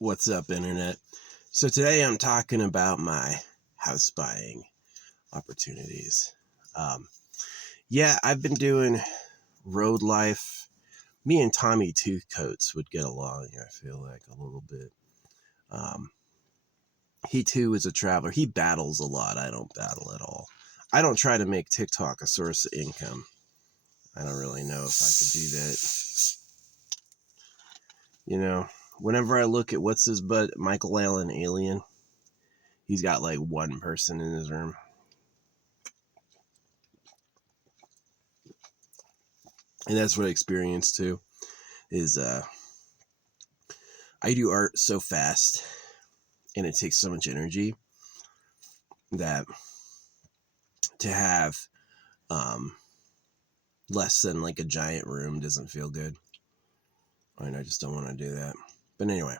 What's up, Internet? So today I'm talking about my house buying opportunities. I've been doing road life. Me and Tommy Two Coats would get along, I feel like, a little bit. He too is a traveler. He battles a lot. I don't battle at all. I don't try to make TikTok a source of income. I don't really know if I could do that. Whenever I look at what's his butt, Michael Allen Alien, he's got like one person in his room. And that's what I experienced too, is I do art so fast and it takes so much energy that to have less than like a giant room doesn't feel good. And I just don't want to do that. But anyway,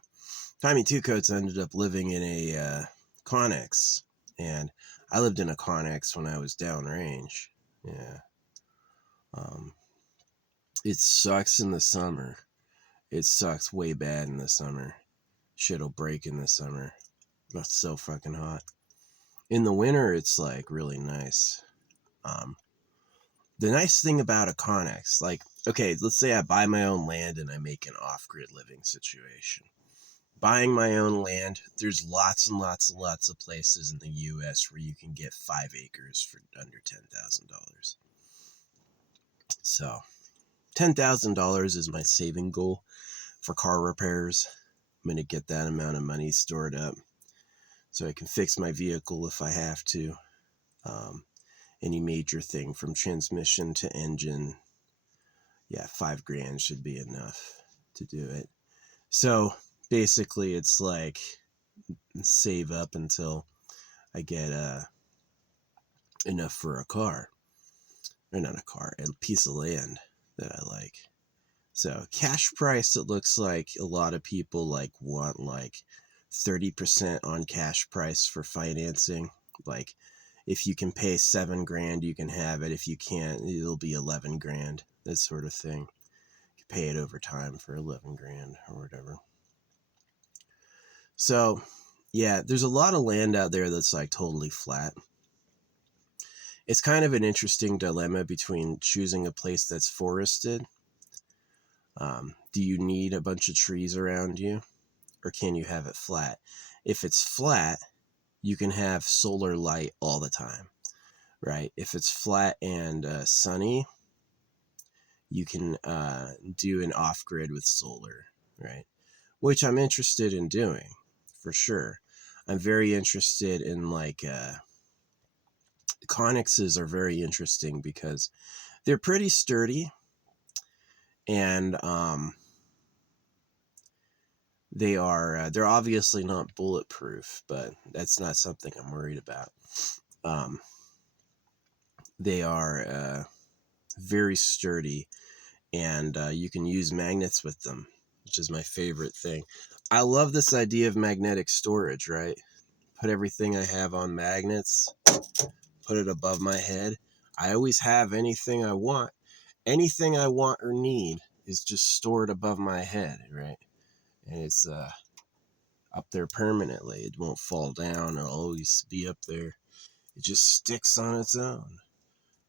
Tommy Two Coats ended up living in a Connex, and I lived in a Connex when I was downrange. Yeah. It sucks in the summer. It sucks way bad in the summer. Shit'll break in the summer. It's so fucking hot. In the winter, it's like really nice. The nice thing about a Connex, like, okay, let's say I buy my own land and I make an off-grid living situation. Buying my own land, there's lots and lots and lots of places in the U.S. where you can get 5 acres for under $10,000. So, $10,000 is my saving goal for car repairs. I'm going to get that amount of money stored up so I can fix my vehicle if I have to. Any major thing from transmission to engine, $5,000 should be enough to do it. So basically it's like save up until I get enough for a car, or not a car, a piece of land that I like. So cash price, it looks like a lot of people like want like 30% on cash price for financing. Like if you can pay $7,000, you can have it. If you can't, it'll be $11,000. That sort of thing. You can pay it over time for $11,000 or whatever. So yeah, there's a lot of land out there that's like totally flat. It's kind of an interesting dilemma between choosing a place that's forested. Do you need a bunch of trees around you, or can you have it flat? If it's flat, you can have solar light all the time, right? If it's flat and sunny, you can do an off-grid with solar, right? Which I'm interested in doing, for sure. I'm very interested in like Connexes are very interesting because they're pretty sturdy, and they're obviously not bulletproof, but that's not something I'm worried about. They are very sturdy, and you can use magnets with them, which is my favorite thing. I love this idea of magnetic storage, right? Put everything I have on magnets, put it above my head. I always have anything I want. Anything I want or need is just stored above my head, right? And it's up there permanently. It won't fall down. It'll always be up there. It just sticks on its own,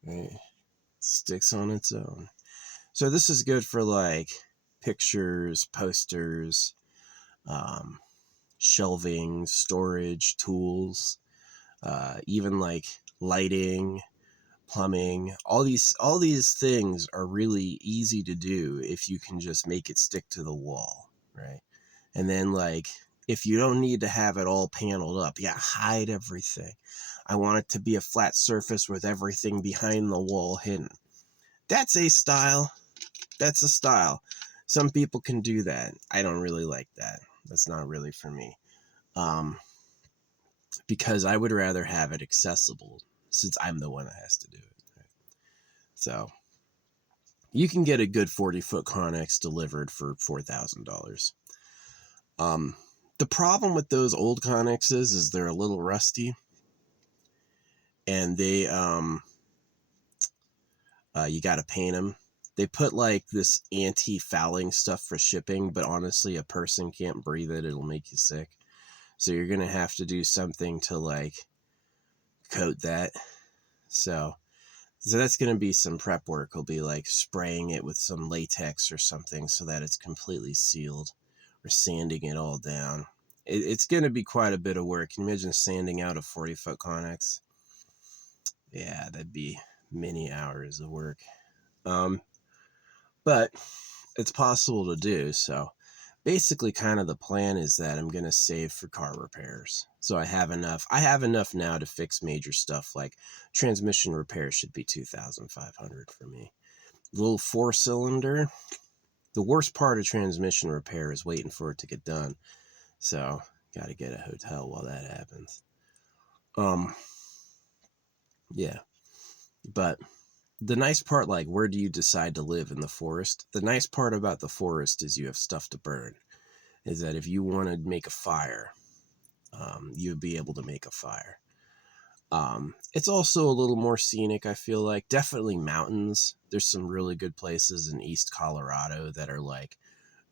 right? It sticks on its own. So this is good for like pictures, posters, shelving, storage, tools, even like lighting, plumbing. All these things are really easy to do if you can just make it stick to the wall, right? And then like if you don't need to have it all paneled up, hide everything. I want it to be a flat surface with everything behind the wall hidden. That's a style. That's a style. Some people can do that. I don't really like that. That's not really for me. Because I would rather have it accessible since I'm the one that has to do it. Right? So you can get a good 40-foot Connex delivered for $4,000. The problem with those old Connexes is they're a little rusty, and they you got to paint them. They put like this anti-fouling stuff for shipping, but honestly, a person can't breathe it. It'll make you sick. So you're going to have to do something to like coat that. So that's going to be some prep work. Will be like spraying it with some latex or something so that it's completely sealed, or sanding it all down. It's going to be quite a bit of work. Can you imagine sanding out a 40-foot Connex? Yeah, that'd be many hours of work. But it's possible to do. So basically, kind of the plan is that I'm going to save for car repairs. So I have enough now to fix major stuff, like transmission repair should be $2,500 for me. Little 4-cylinder, the worst part of transmission repair is waiting for it to get done. So got to get a hotel while that happens. Yeah. But the nice part, like, where do you decide to live in the forest? The nice part about the forest is you have stuff to burn. Is that if you want to make a fire, you'd be able to make a fire. It's also a little more scenic, I feel like. Definitely mountains. There's some really good places in East Colorado that are like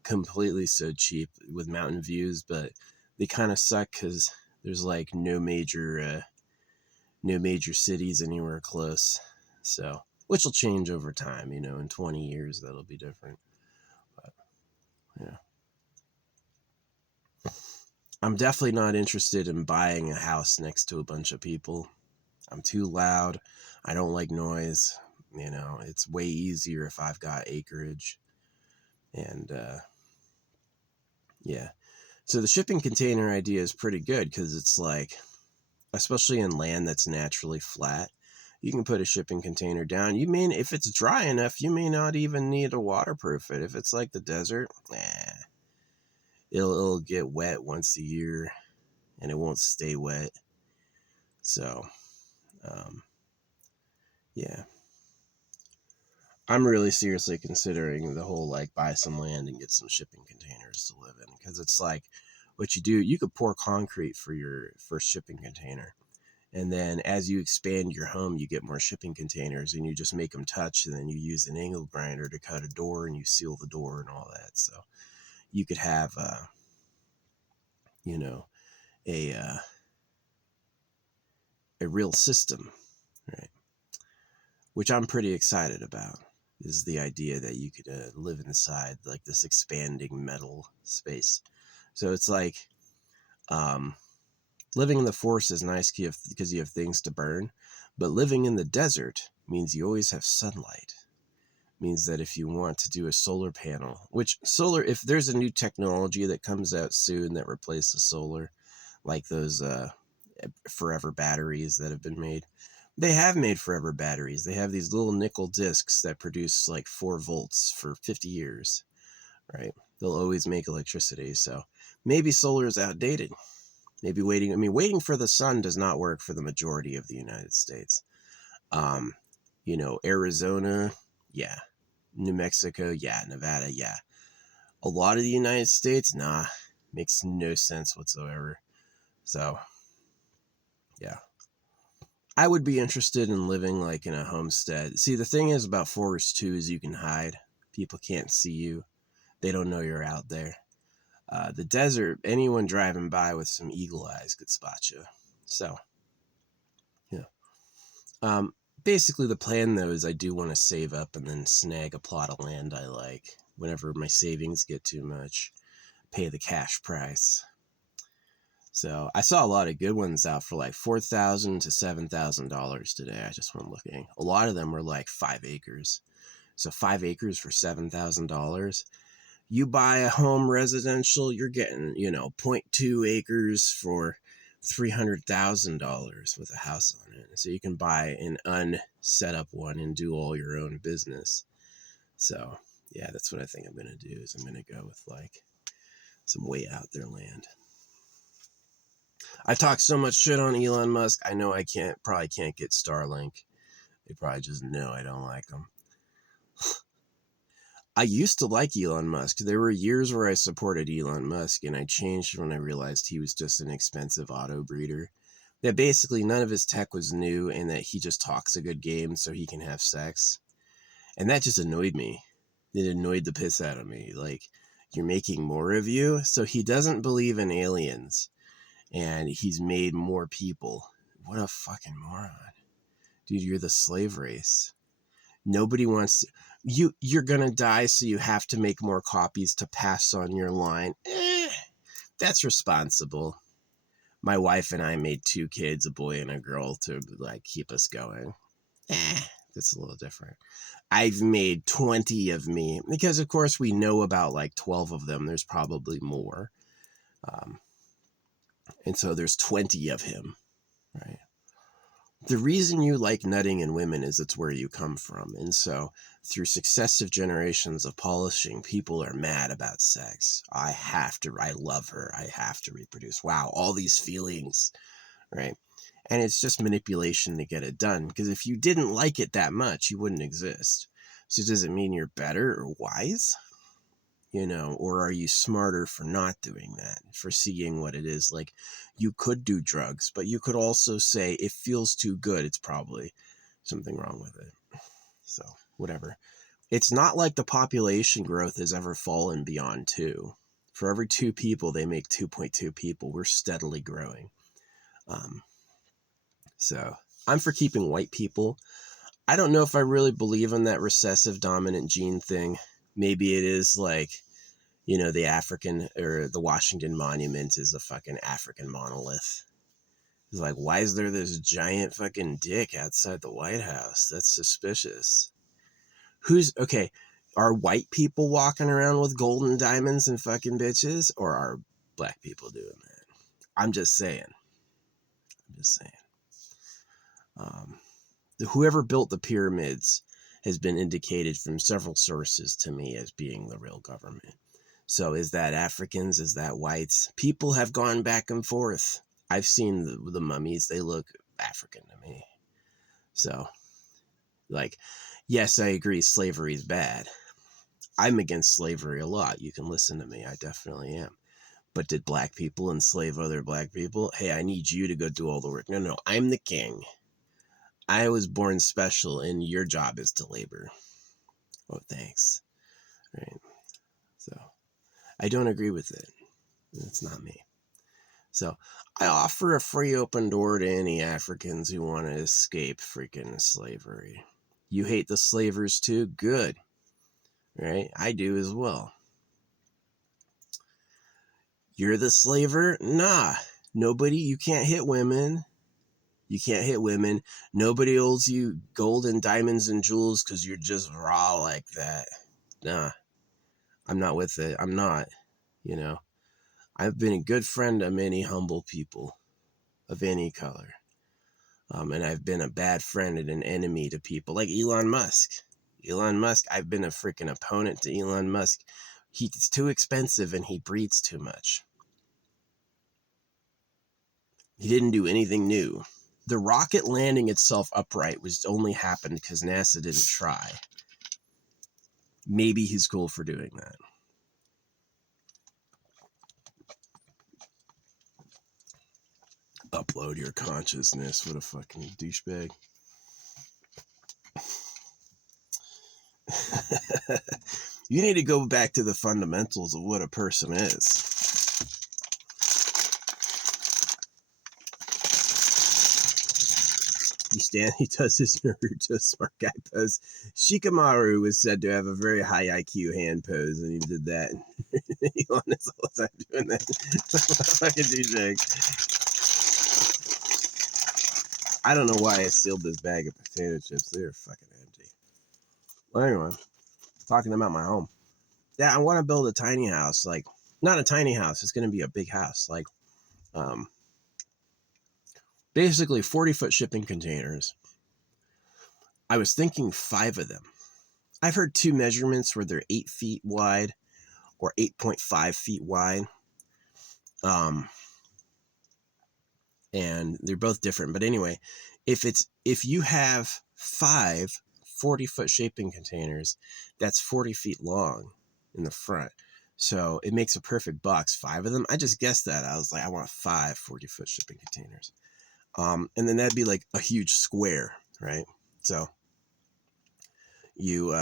completely so cheap with mountain views, but they kind of suck because there's like no major cities anywhere close. So, which will change over time, you know, in 20 years that'll be different. But yeah. I'm definitely not interested in buying a house next to a bunch of people. I'm too loud. I don't like noise. You know, it's way easier if I've got acreage. And yeah. So the shipping container idea is pretty good because it's like, especially in land that's naturally flat, you can put a shipping container down. You mean if it's dry enough, you may not even need to waterproof it. If it's like the desert, it'll get wet once a year and it won't stay wet. So, yeah. I'm really seriously considering the whole like buy some land and get some shipping containers to live in, because it's like what you do, you could pour concrete for your first shipping container. And then as you expand your home, you get more shipping containers and you just make them touch. And then you use an angle grinder to cut a door and you seal the door and all that. So you could have, you know, a real system, right? Which I'm pretty excited about, is the idea that you could live inside like this expanding metal space. So it's like, living in the forest is nice because you have things to burn, but living in the desert means you always have sunlight. It means that if you want to do a solar panel, if there's a new technology that comes out soon that replaces solar, like those forever batteries that have been made. They have made forever batteries. They have these little nickel discs that produce like 4 volts for 50 years, right? They'll always make electricity. So maybe solar is outdated. Maybe waiting for the sun does not work for the majority of the United States. You know, Arizona, yeah. New Mexico, yeah. Nevada, yeah. A lot of the United States, nah. Makes no sense whatsoever. So, yeah. I would be interested in living like in a homestead. See, the thing is about forest too is you can hide. People can't see you. They don't know you're out there. The desert, anyone driving by with some eagle eyes could spot you. So, yeah. Basically, the plan though is I do want to save up and then snag a plot of land I like whenever my savings get too much. Pay the cash price. So I saw a lot of good ones out for like $4,000 to $7,000 today. I just went looking. A lot of them were like 5 acres. So 5 acres for $7,000. You buy a home residential, you're getting, 0.2 acres for $300,000 with a house on it. So you can buy an unset up one and do all your own business. So yeah, that's what I think I'm going to do, is I'm going to go with like some way out there land. I talk so much shit on Elon Musk. I know I probably can't get Starlink. They probably just know I don't like him. I used to like Elon Musk. There were years where I supported Elon Musk, and I changed when I realized he was just an expensive auto breeder. That basically none of his tech was new, and that he just talks a good game so he can have sex. And that just annoyed me. It annoyed the piss out of me. Like, you're making more of you. So he doesn't believe in aliens, and he's made more people. What a fucking moron. Dude, you're the slave race. Nobody wants to, you're gonna die, so you have to make more copies to pass on your line. That's responsible. My wife and I made 2 kids, a boy and a girl, to like keep us going. That's a little different. I've made 20 of me because, of course, we know about like 12 of them. There's probably more. And so there's 20 of him, right? The reason you like nutting in women is it's where you come from. And so through successive generations of polishing, people are mad about sex. I love her. I have to reproduce. Wow, all these feelings, right? And it's just manipulation to get it done. Because if you didn't like it that much, you wouldn't exist. So does it mean you're better or wise? Or are you smarter for not doing that, for seeing what it is? Like, you could do drugs, but you could also say, it feels too good, it's probably something wrong with it. So, whatever. It's not like the population growth has ever fallen beyond 2. For every 2 people, they make 2.2 people. We're steadily growing. So, I'm for keeping white people. I don't know if I really believe in that recessive dominant gene thing. Maybe it is like, the African or the Washington Monument is a fucking African monolith. It's like, why is there this giant fucking dick outside the White House? That's suspicious. Okay, are white people walking around with golden diamonds and fucking bitches, or are black people doing that? I'm just saying. Whoever built the pyramids has been indicated from several sources to me as being the real government. So is that Africans? Is that whites? People have gone back and forth. I've seen the mummies. They look African to me. So, like, yes, I agree slavery is bad. I'm against slavery a lot. You can listen to me. I definitely am. But did black people enslave other black people? Hey, I need you to go do all the work. No, I'm the king. I was born special, and your job is to labor. Oh, thanks. Right. So, I don't agree with it. It's not me. So, I offer a free open door to any Africans who want to escape freaking slavery. You hate the slavers too? Good. Right? I do as well. You're the slaver? Nah. Nobody, you can't hit women. You can't hit women. Nobody owes you gold and diamonds and jewels because you're just raw like that. Nah. I'm not with it. I'm not. I've been a good friend to many humble people of any color. And I've been a bad friend and an enemy to people like Elon Musk. I've been a freaking opponent to Elon Musk. He's too expensive and he breathes too much. He didn't do anything new. The rocket landing itself upright was only happened because NASA didn't try. Maybe he's cool for doing that. Upload your consciousness. What a fucking douchebag. You need to go back to the fundamentals of what a person is. He does his Naruto smart guy pose. Shikamaru was said to have a very high IQ hand pose, and he did that. Elon is all the time doing that. Fucking douchebag. I don't know why I sealed this bag of potato chips. They're fucking empty. Well, anyway, talking about my home. Yeah, I want to build a tiny house. Like, not a tiny house. It's going to be a big house. Like, basically 40-foot shipping containers. I was thinking 5 of them. I've heard 2 measurements where they're 8 feet wide or 8.5 feet wide. And they're both different. But anyway, if you have 5 40-foot shipping containers, that's 40 feet long in the front. So it makes a perfect box. 5 of them. I just guessed that. I was like, I want 5 40-foot shipping containers. And then that'd be like a huge square, right? So you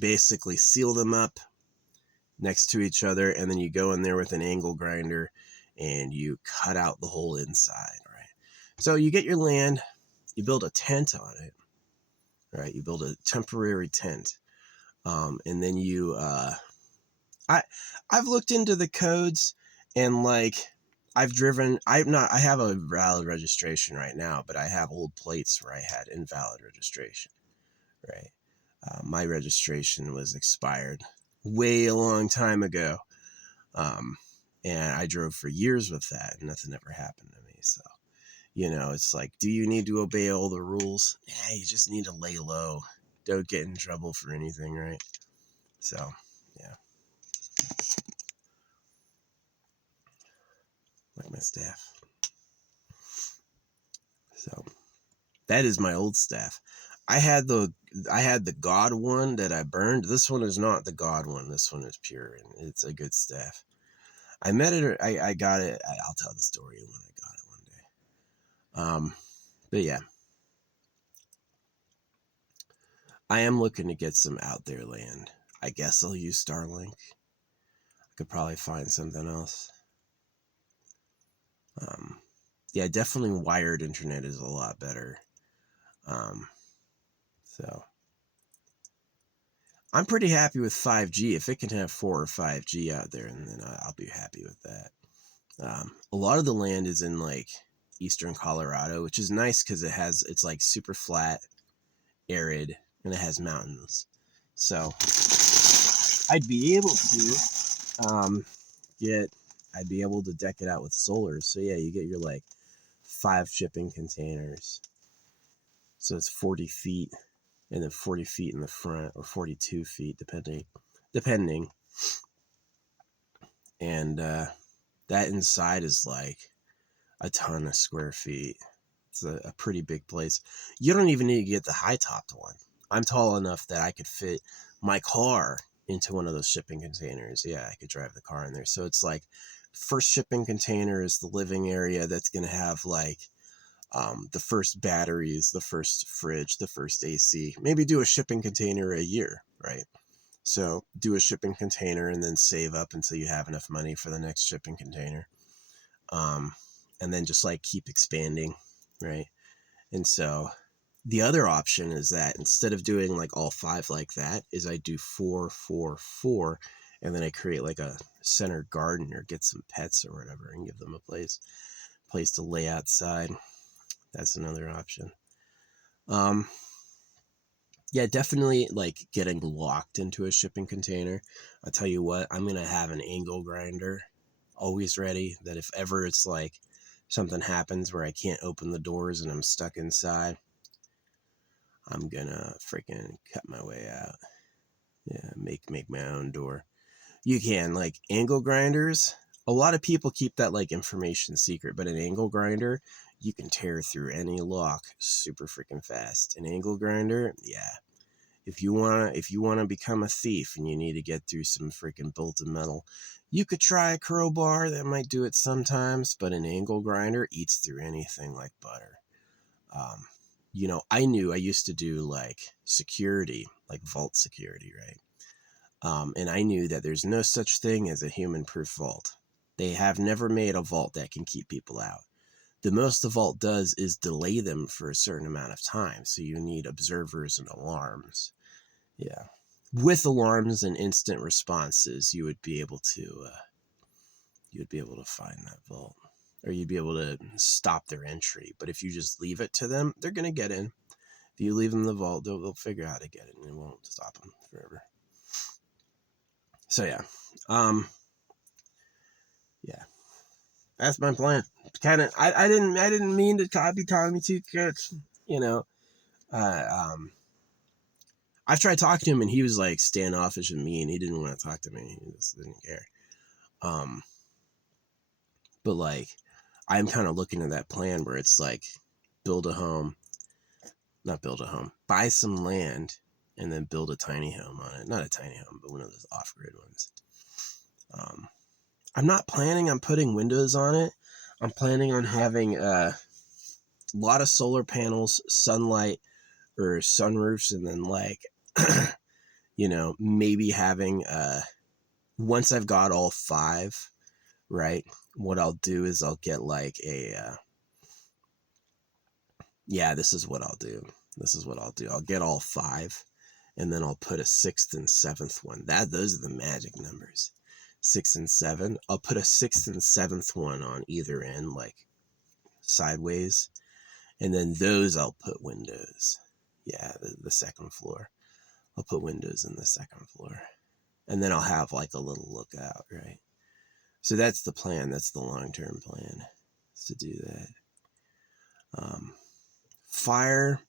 basically seal them up next to each other, and then you go in there with an angle grinder and you cut out the whole inside, right? So you get your land, you build a tent on it, right? You build a temporary tent, and then I've looked into the codes, and like I have a valid registration right now, but I have old plates where I had invalid registration, right? My registration was expired way a long time ago. And I drove for years with that and nothing ever happened to me. So, it's like, do you need to obey all the rules? Yeah, you just need to lay low. Don't get in trouble for anything, right? So, yeah. Like my staff. So, that is my old staff. I had the God one that I burned. This one is not the God one. This one is pure, and it's a good staff. I met it. I got it. I'll tell the story when I got it one day. But yeah, I am looking to get some out there land. I guess I'll use Starlink. I could probably find something else. Yeah, definitely wired internet is a lot better. So I'm pretty happy with 5G. If it can have 4 or 5G out there, and then I'll be happy with that. A lot of the land is in like eastern Colorado, which is nice because it's like super flat, arid, and it has mountains. So I'd be able to I'd be able to deck it out with solar. So yeah, you get your like 5 shipping containers. So it's 40 feet, and then 40 feet in the front, or 42 feet, depending. And that inside is like a ton of square feet. It's a pretty big place. You don't even need to get the high topped one. I'm tall enough that I could fit my car into one of those shipping containers. Yeah, I could drive the car in there. So it's like, first shipping container is the living area that's going to have like the first batteries, the first fridge, the first AC. Maybe do a shipping container a year, right? So do a shipping container and then save up until you have enough money for the next shipping container. And then just like keep expanding, right? And so the other option is that instead of doing like all 5 like that, is I do 4, 4, 4, and then I create like a center garden or get some pets or whatever and give them a place to lay outside. That's another option. Yeah, definitely like getting locked into a shipping container. I'll tell you what, I'm going to have an angle grinder always ready, that if ever it's like something happens where I can't open the doors and I'm stuck inside, I'm gonna freaking cut my way out. Yeah, make my own door. You can, like, angle grinders. A lot of people keep that like information secret, but an angle grinder, you can tear through any lock super freaking fast. An angle grinder, yeah. If you wanna become a thief and you need to get through some freaking bolted metal, you could try a crowbar. That might do it sometimes, but an angle grinder eats through anything like butter. I knew I used to do like security, like vault security, right? And I knew that there's no such thing as a human-proof vault. They have never made a vault that can keep people out. The most the vault does is delay them for a certain amount of time, so you need observers and alarms. Yeah. With alarms and instant responses, you would be able to find that vault, or you'd be able to stop their entry. But if you just leave it to them, they're going to get in. If you leave them the vault, they'll figure out how to get it, and it won't stop them forever. So yeah. Yeah. That's my plan. Kind of, I didn't mean to be calling me too much, I've tried talking to him and he was like standoffish and mean. He didn't want to talk to me. He just didn't care. But like, I'm kind of looking at that plan where it's like, buy some land and then build a tiny home on it. Not a tiny home, but one of those off-grid ones. I'm not planning on putting windows on it. I'm planning on having a lot of solar panels, sunlight, or sunroofs, and then like You know, maybe having, once I've got all 5, right, what I'll do is I'll get like yeah, this is what I'll do. I'll get all 5, and then I'll put a 6th and 7th one. Those are the magic numbers. 6 and 7. I'll put a 6th and 7th one on either end, like sideways. And then those I'll put windows. Yeah, the second floor. I'll put windows in the second floor. And then I'll have like a little lookout, right? So that's the plan. That's the long-term plan, is to do that. Fire,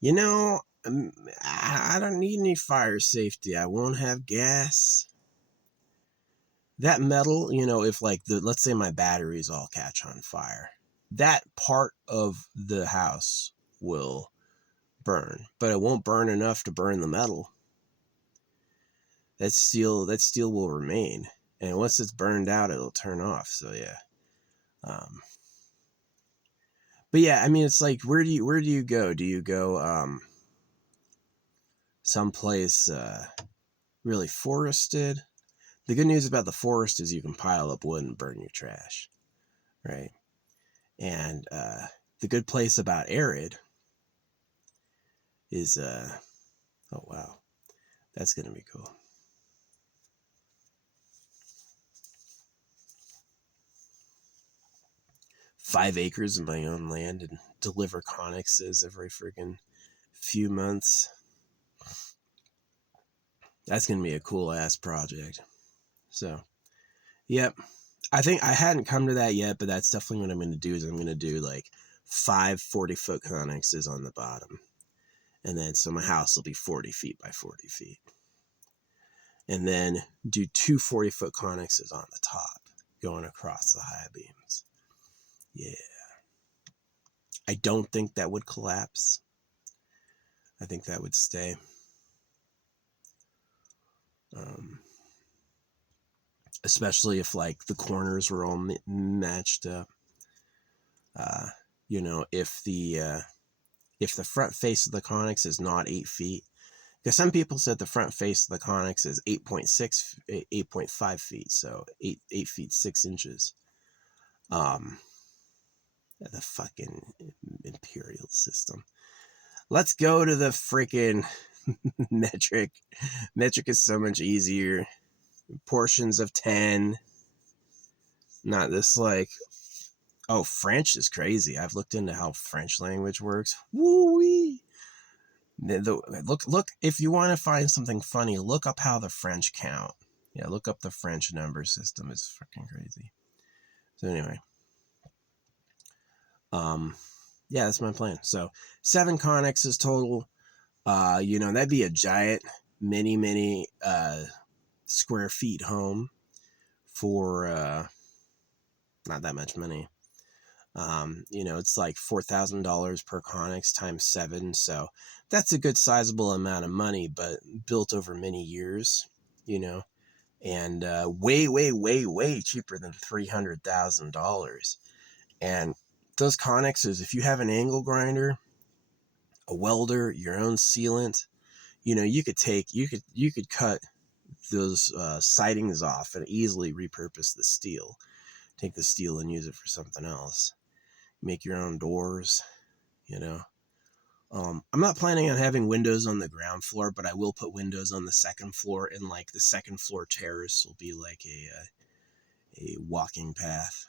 you know, I don't need any fire safety. I won't have gas. That metal, you know, if like let's say my batteries all catch on fire, that part of the house will burn, but it won't burn enough to burn the metal. That steel will remain, and once it's burned out, it'll turn off. So yeah. But yeah, I mean, it's like, where do you go? Do you go someplace really forested? The good news about the forest is you can pile up wood and burn your trash, right? And the good place about arid is oh wow, that's gonna be cool. Five acres of my own land and deliver connexes every freaking few months. That's gonna be a cool ass project. So, yep. I think I hadn't come to that yet, but that's definitely what I'm going to do. Is I'm going to do like 5 40-foot connexes on the bottom, and then so my house will be 40 feet by 40 feet, and then do 2 40-foot connexes on the top, going across the high beams. Yeah, I don't think that would collapse. I think that would stay. Especially if like the corners were all matched up. You know, if the front face of the connex is not 8 feet, because some people said the front face of the connex is 8.5 feet, so 8 feet 6 inches. The fucking imperial system. Let's go to the freaking metric. Metric is so much easier. Portions of 10. Not this like, oh, French is crazy. I've looked into how French language works. Woo-wee. Look, if you want to find something funny, look up how the French count. Yeah, look up the French number system. It's freaking crazy. So anyway, yeah, that's my plan. So 7 connexes total. You know, that'd be a giant, many square feet home for not that much money. You know, it's like $4,000 per connex times 7, so that's a good sizable amount of money, but built over many years, you know, and way cheaper than $300,000. And those connexes, if you have an angle grinder, a welder, your own sealant, you know, you could cut those sidings off and easily repurpose the steel. Take the steel and use it for something else. Make your own doors, you know. I'm not planning on having windows on the ground floor, but I will put windows on the second floor, and like the second floor terrace will be like a walking path.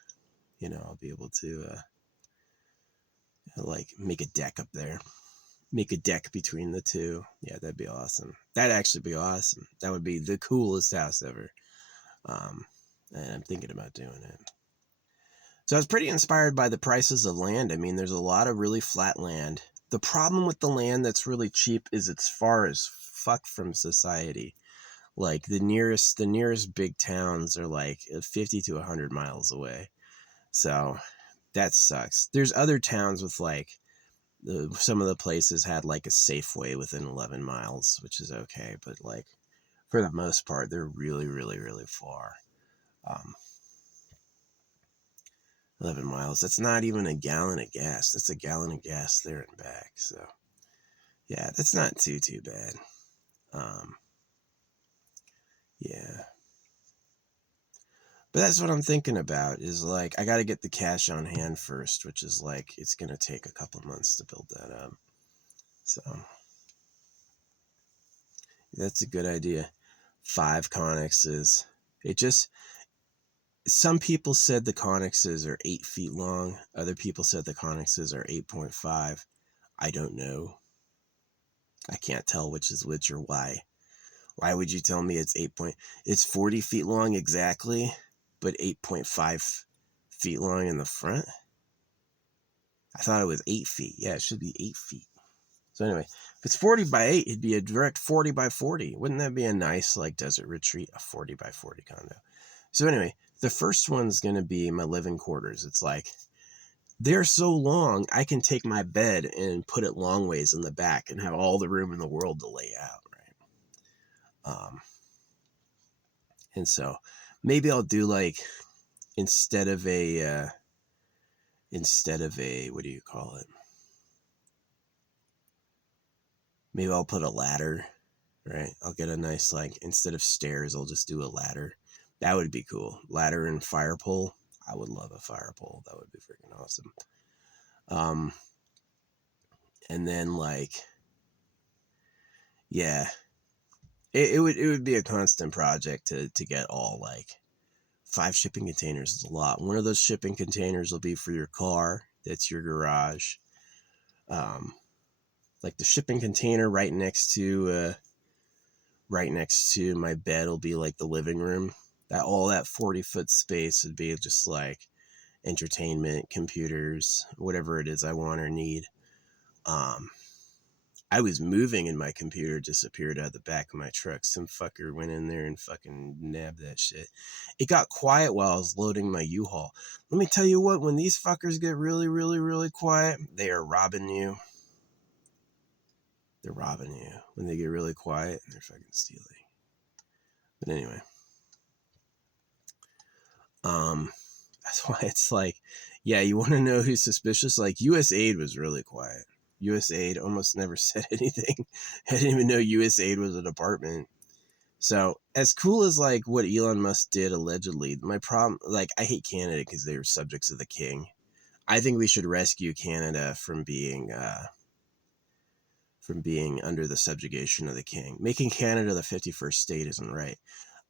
You know, I'll be able to like make a deck up there, make a deck between the two. Yeah, that'd be awesome. That'd actually be awesome. That would be the coolest house ever. And I'm thinking about doing it. So I was pretty inspired by the prices of land. I mean, there's a lot of really flat land. The problem with the land that's really cheap is it's far as fuck from society. Like the nearest big towns are like 50 to 100 miles away. So that sucks. There's other towns with like some of the places had like a Safeway within 11 miles, which is okay. But like for the most part, they're really far. 11 miles. That's not even a gallon of gas. That's a gallon of gas there and back. So, yeah, that's not too bad. Um, yeah. But that's what I'm thinking about is like, I got to get the cash on hand first, which is like, it's going to take a couple months to build that up. So that's a good idea. 5 connexes. It just, some people said the connexes are 8 feet long. Other people said the connexes are 8.5. I don't know. I can't tell which is which or why. Why would you tell me it's it's 40 feet long exactly, but 8.5 feet long in the front? I thought it was 8 feet. Yeah, it should be 8 feet. So anyway, if it's 40 by 8, it'd be a direct 40 by 40. Wouldn't that be a nice, like, desert retreat? A 40 by 40 condo. So anyway, the first one's going to be my living quarters. It's like, they're so long, I can take my bed and put it long ways in the back and have all the room in the world to lay out, right? And so maybe I'll do like, instead of a, what do you call it? Maybe I'll put a ladder, right? I'll get a nice, like, instead of stairs, I'll just do a ladder. That would be cool. Ladder and fire pole. I would love a fire pole. That would be freaking awesome. And then like, yeah, it would be a constant project to get all like 5 shipping containers is a lot. One of those shipping containers will be for your car. That's your garage. Like the shipping container right next to my bed will be like the living room. That all that 40-foot space would be just like entertainment, computers, whatever it is I want or need. I was moving and my computer disappeared out of the back of my truck. Some fucker went in there and fucking nabbed that shit. It got quiet while I was loading my U-Haul. Let me tell you what, when these fuckers get really, really, really quiet, they are robbing you. They're robbing you. When they get really quiet, they're fucking stealing. But anyway. That's why it's like, yeah, you want to know who's suspicious? Like, USAID was really quiet. USAID almost never said anything. I didn't even know USAID was a department. So, as cool as like what Elon Musk did allegedly, my problem, like, I hate Canada because they were subjects of the king. I think we should rescue Canada from being under the subjugation of the king. Making Canada the 51st state isn't right.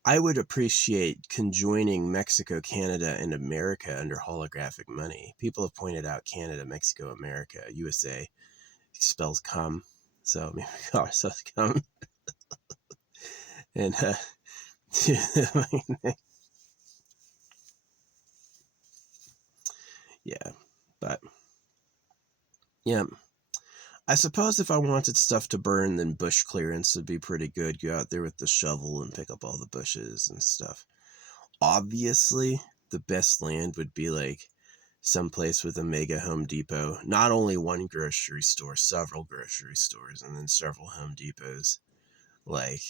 I would appreciate conjoining Mexico, Canada, and America under holographic money. People have pointed out Canada, Mexico, America, USA spells come. So maybe we call ourselves come. And yeah, but yeah. I suppose if I wanted stuff to burn, then bush clearance would be pretty good. Go out there with the shovel and pick up all the bushes and stuff. Obviously, the best land would be like someplace with a mega Home Depot. Not only one grocery store, several grocery stores, and then several Home Depots, like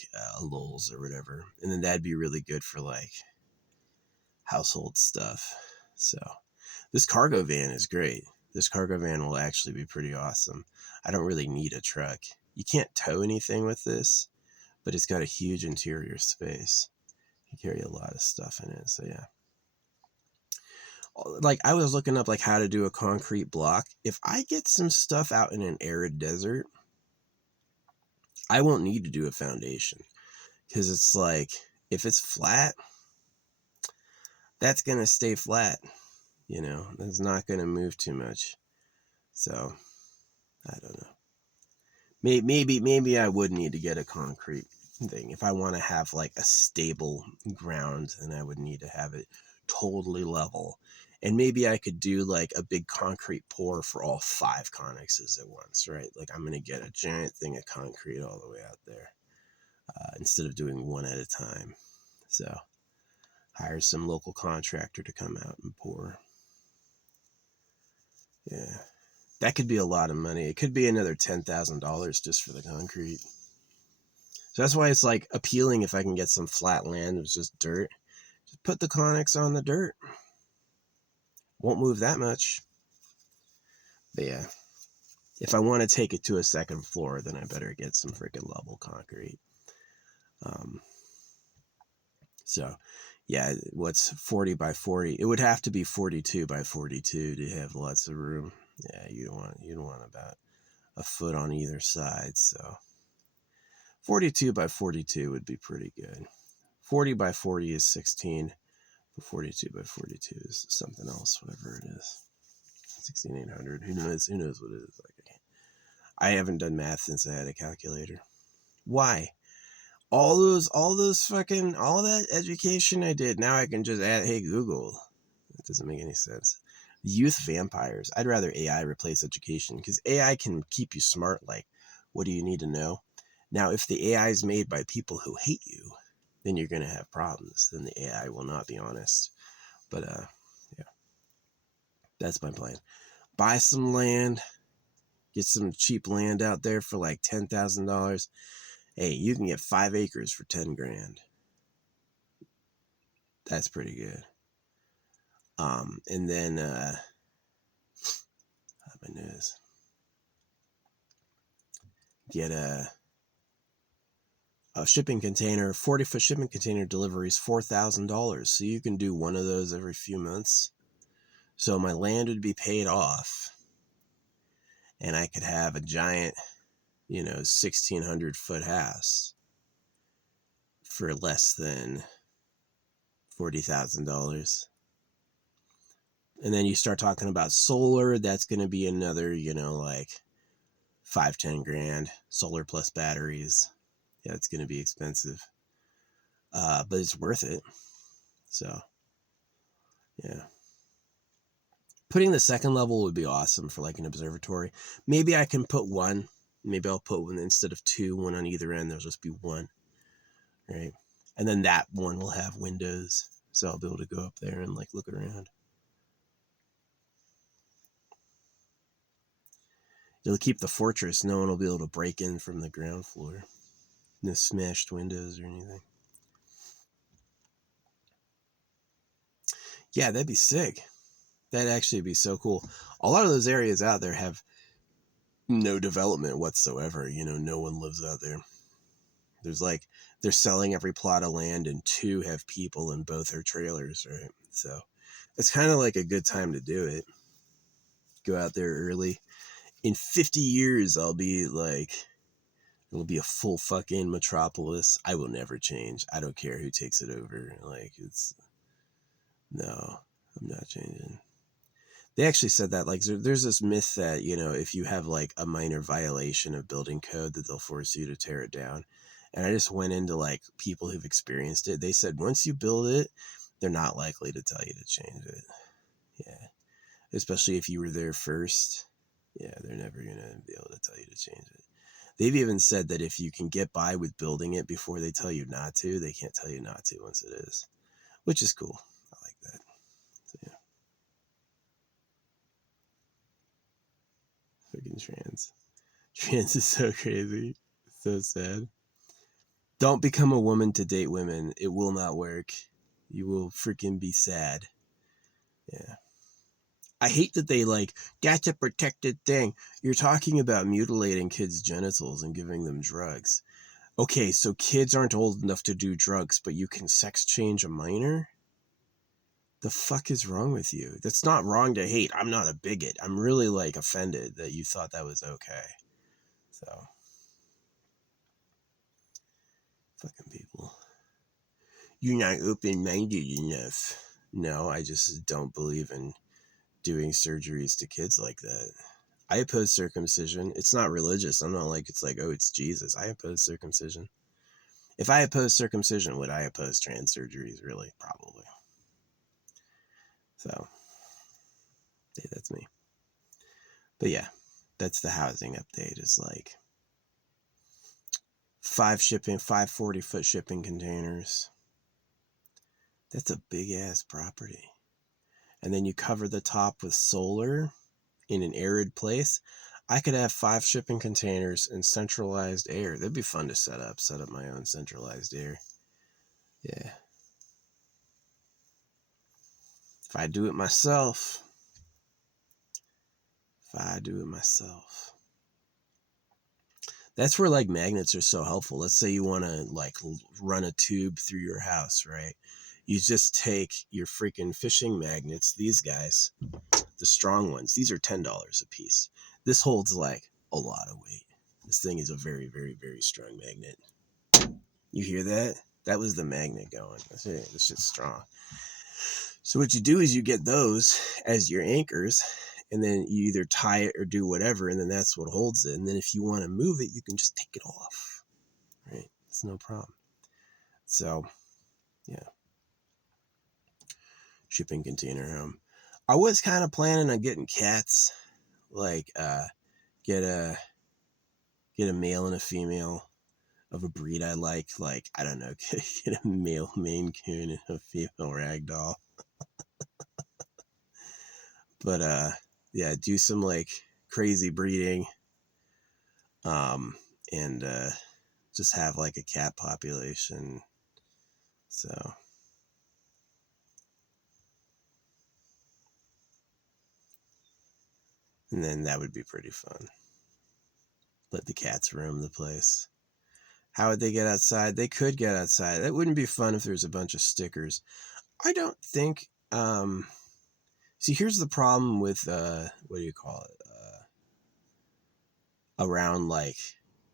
Lowe's or whatever. And then that'd be really good for like household stuff. So this cargo van is great. This cargo van will actually be pretty awesome. I don't really need a truck. You can't tow anything with this, but it's got a huge interior space. You carry a lot of stuff in it. So yeah. Like, I was looking up like how to do a concrete block. If I get some stuff out in an arid desert, I won't need to do a foundation, because it's like, if it's flat, that's gonna stay flat. You know, it's not gonna move too much. So I don't know. Maybe I would need to get a concrete thing if I want to have like a stable ground. Then I would need to have it totally level. And maybe I could do like a big concrete pour for all 5 connexes at once, right? Like, I'm going to get a giant thing of concrete all the way out there instead of doing one at a time. So hire some local contractor to come out and pour. Yeah, that could be a lot of money. It could be another $10,000 just for the concrete. So that's why it's like appealing if I can get some flat land with just dirt. Just put the Connex on the dirt. Won't move that much. But yeah, if I want to take it to a second floor, then I better get some freaking level concrete. Um, so yeah, what's 40 by 40? It would have to be 42 by 42 to have lots of room. Yeah, you don't want about a foot on either side. So 42 by 42 would be pretty good. 40 by 40 is 16. 42 by 42 is something else, whatever it is. 16,800. Who knows? Who knows what it is? Like, I haven't done math since I had a calculator. Why? All that education I did. Now I can just add, hey, Google. It doesn't make any sense. Youth vampires. I'd rather AI replace education because AI can keep you smart. Like, what do you need to know? Now, if the AI is made by people who hate you, then you're going to have problems. Then the AI will not be honest. But, yeah, that's my plan. Buy some land, get some cheap land out there for like $10,000. Hey, you can get 5 acres for 10 grand. That's pretty good. And then, my news. Get a shipping container, 40-foot shipping container deliveries, $4,000. So you can do one of those every few months. So my land would be paid off, and I could have a giant, 1,600-foot house for less than $40,000. And then you start talking about solar, that's going to be another, like 5-10 grand. Solar plus batteries. Yeah, it's going to be expensive. But it's worth it. So, yeah. Putting the second level would be awesome for like an observatory. Maybe I can put one. Maybe I'll put one instead of two, one on either end. There'll just be one, right? And then that one will have windows. So I'll be able to go up there and like look around. It'll keep the fortress. No one will be able to break in from the ground floor. No smashed windows or anything. Yeah, that'd be sick. That'd actually be so cool. A lot of those areas out there have no development whatsoever. No one lives out there. There's like, they're selling every plot of land and 2 have people and both are trailers, right? So it's kind of like a good time to do it. Go out there early. In 50 years, I'll be like, it'll be a full fucking metropolis. I will never change. I don't care who takes it over. Like, no, I'm not changing. They actually said that, like, there's this myth that, if you have like a minor violation of building code, that they'll force you to tear it down. And I just went into like people who've experienced it. They said once you build it, they're not likely to tell you to change it. Yeah. Especially if you were there first. Yeah, they're never going to be able to tell you to change it. They've even said that if you can get by with building it before they tell you not to, they can't tell you not to once it is, which is cool. I like that. So, yeah. Fucking trans. Trans is so crazy. So sad. Don't become a woman to date women. It will not work. You will freaking be sad. Yeah. I hate that they like, that's a protected thing. You're talking about mutilating kids' genitals and giving them drugs. Okay, so kids aren't old enough to do drugs, but you can sex change a minor? The fuck is wrong with you? That's not wrong to hate. I'm not a bigot. I'm really like offended that you thought that was okay. So, fucking people. You're not open-minded enough. No, I just don't believe in doing surgeries to kids like that. I oppose circumcision. It's not religious. I'm not like, it's like, oh, it's Jesus. I oppose circumcision. If I oppose circumcision, would I oppose trans surgeries? Really? Probably. So, yeah, that's me. But yeah, that's the housing update. Is like 5 40-foot shipping containers. That's a big ass property. And then you cover the top with solar in an arid place. I could have 5 shipping containers and centralized air. That'd be fun to set up my own centralized air. Yeah. If I do it myself. That's where like magnets are so helpful. Let's say you want to like run a tube through your house, right? You just take your freaking fishing magnets, these guys, the strong ones. These are $10 a piece. This holds like a lot of weight. This thing is a very, very, very strong magnet. You hear that? That was the magnet going. That's it. This shit's strong. So what you do is you get those as your anchors, and then you either tie it or do whatever, and then that's what holds it. And then if you want to move it, you can just take it off, right? It's no problem. So, yeah. Shipping container home. I was kind of planning on getting cats, like get a male and a female of a breed I like I don't know, get a male Maine Coon and a female Ragdoll. But yeah, do some like crazy breeding, and just have like a cat population. So and then that would be pretty fun. Let the cats roam the place. How would they get outside? They could get outside. That wouldn't be fun if there's a bunch of stickers. I don't think. See, here's the problem with what do you call it? Around like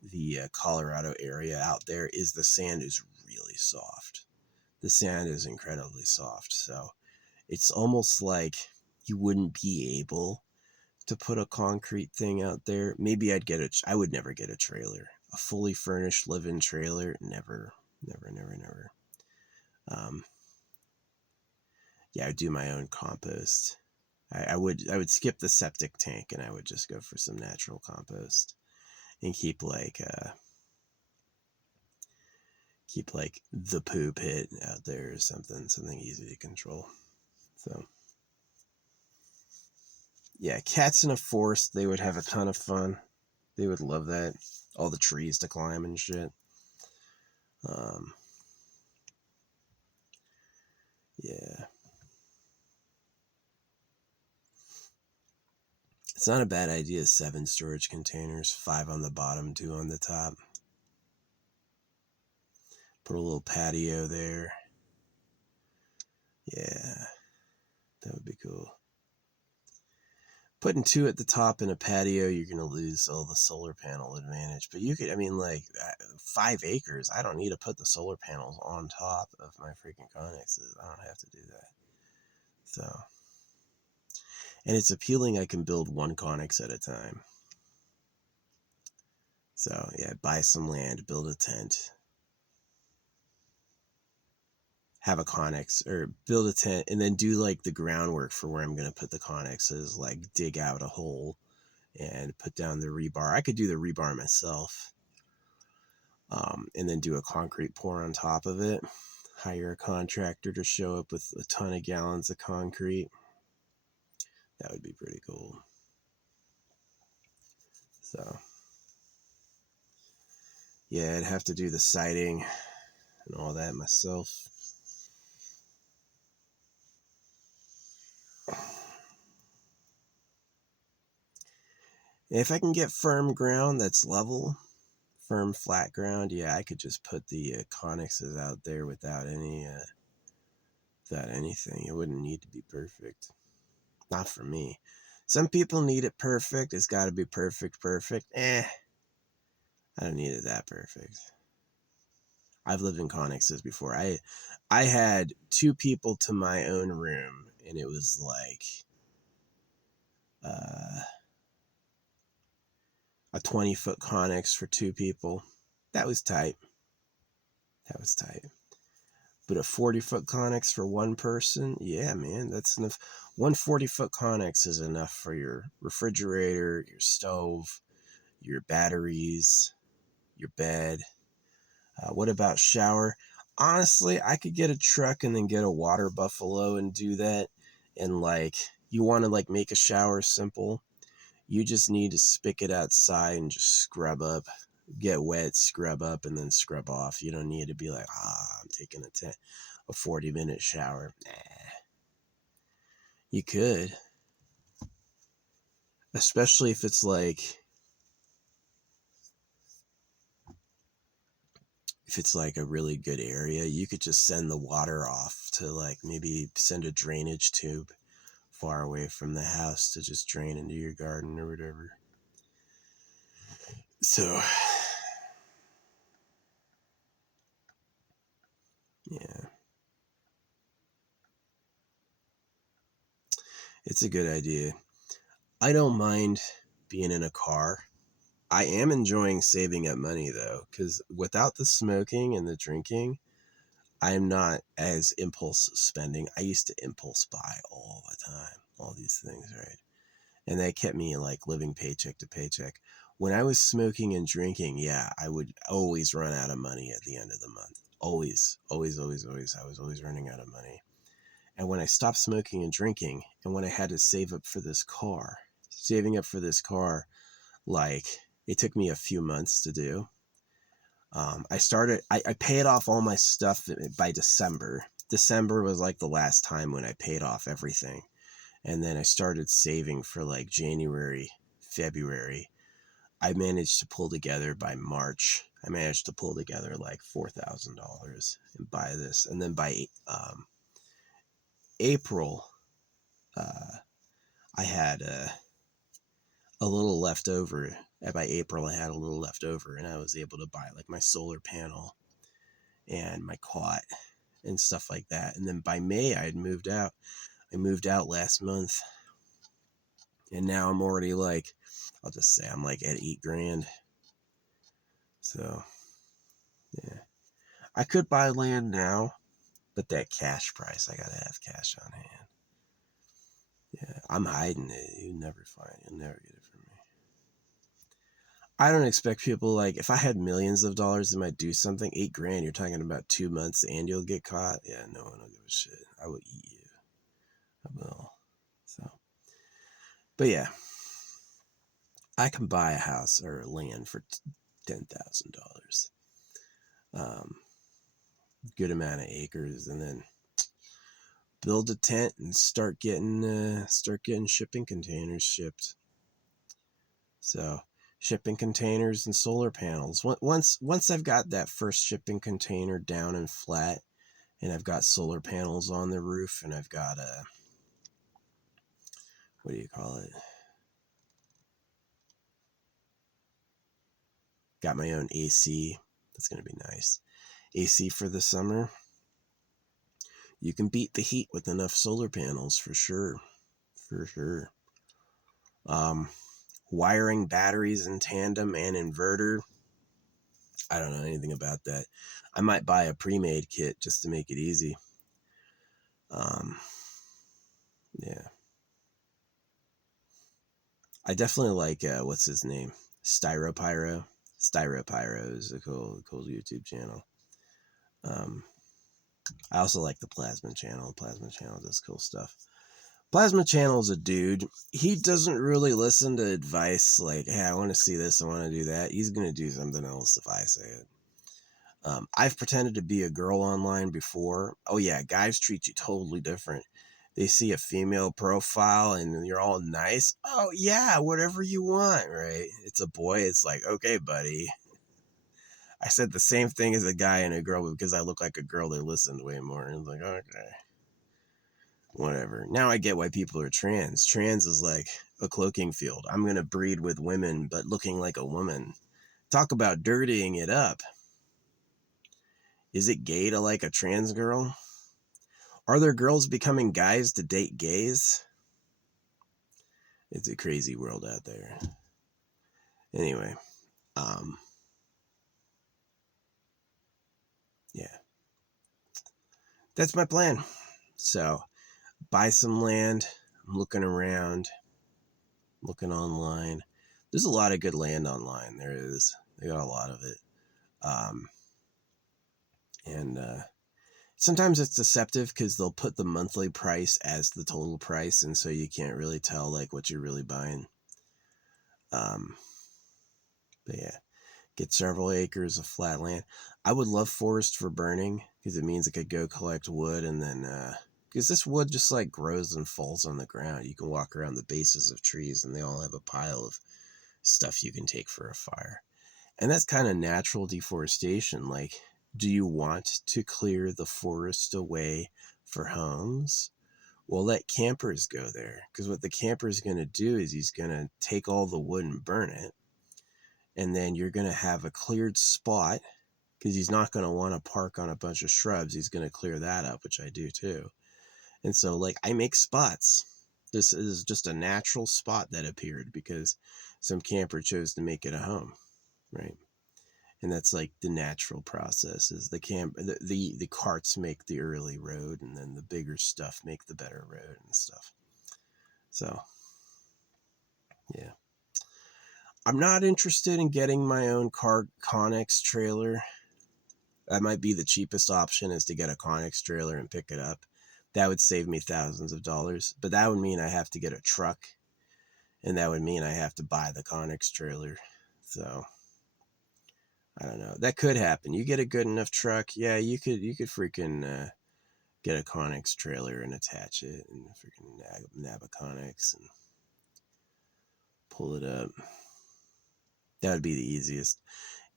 the Colorado area out there is the sand is really soft. The sand is incredibly soft, so it's almost like you wouldn't be able to put a concrete thing out there. Maybe I would never get a trailer, a fully furnished live-in trailer. Never. Yeah, I'd do my own compost. I would skip the septic tank and I would just go for some natural compost and keep like the poo pit out there or something easy to control. So yeah, cats in a forest, they would have a ton of fun. They would love that. All the trees to climb and shit. Yeah. It's not a bad idea, 7 storage containers, 5 on the bottom, 2 on the top. Put a little patio there. Yeah, that would be cool. Putting 2 at the top in a patio, you're going to lose all the solar panel advantage. But you could, 5 acres, I don't need to put the solar panels on top of my freaking connexes. I don't have to do that. So, and it's appealing I can build 1 connex at a time. So, yeah, buy some land, build a tent. Have a connex, or build a tent, and then do like the groundwork for where I'm going to put the connexes, like dig out a hole and put down the rebar. I could do the rebar myself, and then do a concrete pour on top of it. Hire a contractor to show up with a ton of gallons of concrete. That would be pretty cool. So yeah, I'd have to do the siding and all that myself. If I can get firm ground that's level, firm flat ground, yeah, I could just put the connexes out there without anything. It wouldn't need to be perfect. Not for me. Some people need it perfect. It's got to be perfect. I don't need it that perfect. I've lived in connexes before. I had 2 people to my own room, and it was like a 20-foot connex for 2 people. That was tight. But a 40-foot connex for 1 person, yeah, man, that's enough. 1 40-foot connex is enough for your refrigerator, your stove, your batteries, your bed. What about shower? Honestly, I could get a truck and then get a water buffalo and do that. And like, you want to like make a shower simple. You just need to spick it outside and just scrub up, get wet, scrub up, and then scrub off. You don't need to be like, I'm taking a 40-minute shower. Nah. You could. Especially if it's like if it's like a really good area, you could just send the water off to like maybe send a drainage tube far away from the house to just drain into your garden or whatever. So, yeah, it's a good idea. I don't mind being in a car. I am enjoying saving up money though, because without the smoking and the drinking, I'm not as impulse spending. I used to impulse buy all the time, all these things, right? And that kept me like living paycheck to paycheck. When I was smoking and drinking, yeah, I would always run out of money at the end of the month. Always, always, always, always. I was always running out of money. And when I stopped smoking and drinking, and when I had to save up for this car, saving up for this car, like it took me a few months to do. I paid off all my stuff by December. December was like the last time when I paid off everything. And then I started saving for like January, February. I managed to pull together by March. I managed to pull together like $4,000 and buy this. And then by April, I had a little left over. By April, I had a little left over, and I was able to buy like my solar panel and my cot and stuff like that. And then by May, I had moved out. I moved out last month, and now I'm already like, I'll just say I'm like at $8,000. So, yeah, I could buy land now, but that cash price, I gotta have cash on hand. Yeah, I'm hiding it. You'll never get it from me. I don't expect people like, if I had millions of dollars and might do something, $8,000, you're talking about 2 months and you'll get caught. Yeah, no one will give a shit. I will eat you. I will. So, but yeah, I can buy a house or land for $10,000. Good amount of acres, and then build a tent and start getting shipping containers shipped. So shipping containers and solar panels. Once I've got that first shipping container down and flat, and I've got solar panels on the roof, and I've got what do you call it? Got my own AC. That's gonna be nice. AC for the summer. You can beat the heat with enough solar panels for sure. For sure. Wiring batteries in tandem and inverter. I don't know anything about that. I might buy a pre-made kit just to make it easy. Yeah. I definitely like, what's his name? Styropyro. Styropyro is a cool YouTube channel. I also like the Plasma channel. Plasma channel does cool stuff. Plasma channel is a dude. He doesn't really listen to advice like, hey, I want to see this, I want to do that. He's going to do something else if I say it. I've pretended to be a girl online before. Oh yeah, guys treat you totally different. They see a female profile and you're all nice. Oh yeah, whatever you want, right? It's a boy. It's like, okay, buddy. I said the same thing as a guy and a girl, but because I look like a girl, they listened way more. And it's like, okay, whatever. Now I get why people are trans. Trans is like a cloaking field. I'm going to breed with women, but looking like a woman. Talk about dirtying it up. Is it gay to like a trans girl? Are there girls becoming guys to date gays? It's a crazy world out there. Anyway, yeah. That's my plan. So, buy some land. I'm looking around, looking online. There's a lot of good land online. There is. They got a lot of it. And sometimes it's deceptive because they'll put the monthly price as the total price, and so you can't really tell like what you're really buying. But yeah, get several acres of flat land. I would love forest for burning because it means I could go collect wood, and then because this wood just like grows and falls on the ground. You can walk around the bases of trees and they all have a pile of stuff you can take for a fire. And that's kind of natural deforestation. Like Do you want to clear the forest away for homes? Well, let campers go there, because what the camper is going to do is he's going to take all the wood and burn it, and then you're going to have a cleared spot, because he's not going to want to park on a bunch of shrubs. He's going to clear that up, which I do too. And so, like, I make spots. This is just a natural spot that appeared because some camper chose to make it a home, right? And that's like the natural process is the carts make the early road, and then the bigger stuff make the better road and stuff. So, yeah. I'm not interested in getting my own Connex trailer. That might be the cheapest option, is to get a Connex trailer and pick it up. That would save me thousands of dollars, but that would mean I have to get a truck, and that would mean I have to buy the Connex trailer. So I don't know. That could happen. You get a good enough truck, yeah, you could freaking get a Connex trailer and attach it and freaking nab a Connex and pull it up. That would be the easiest.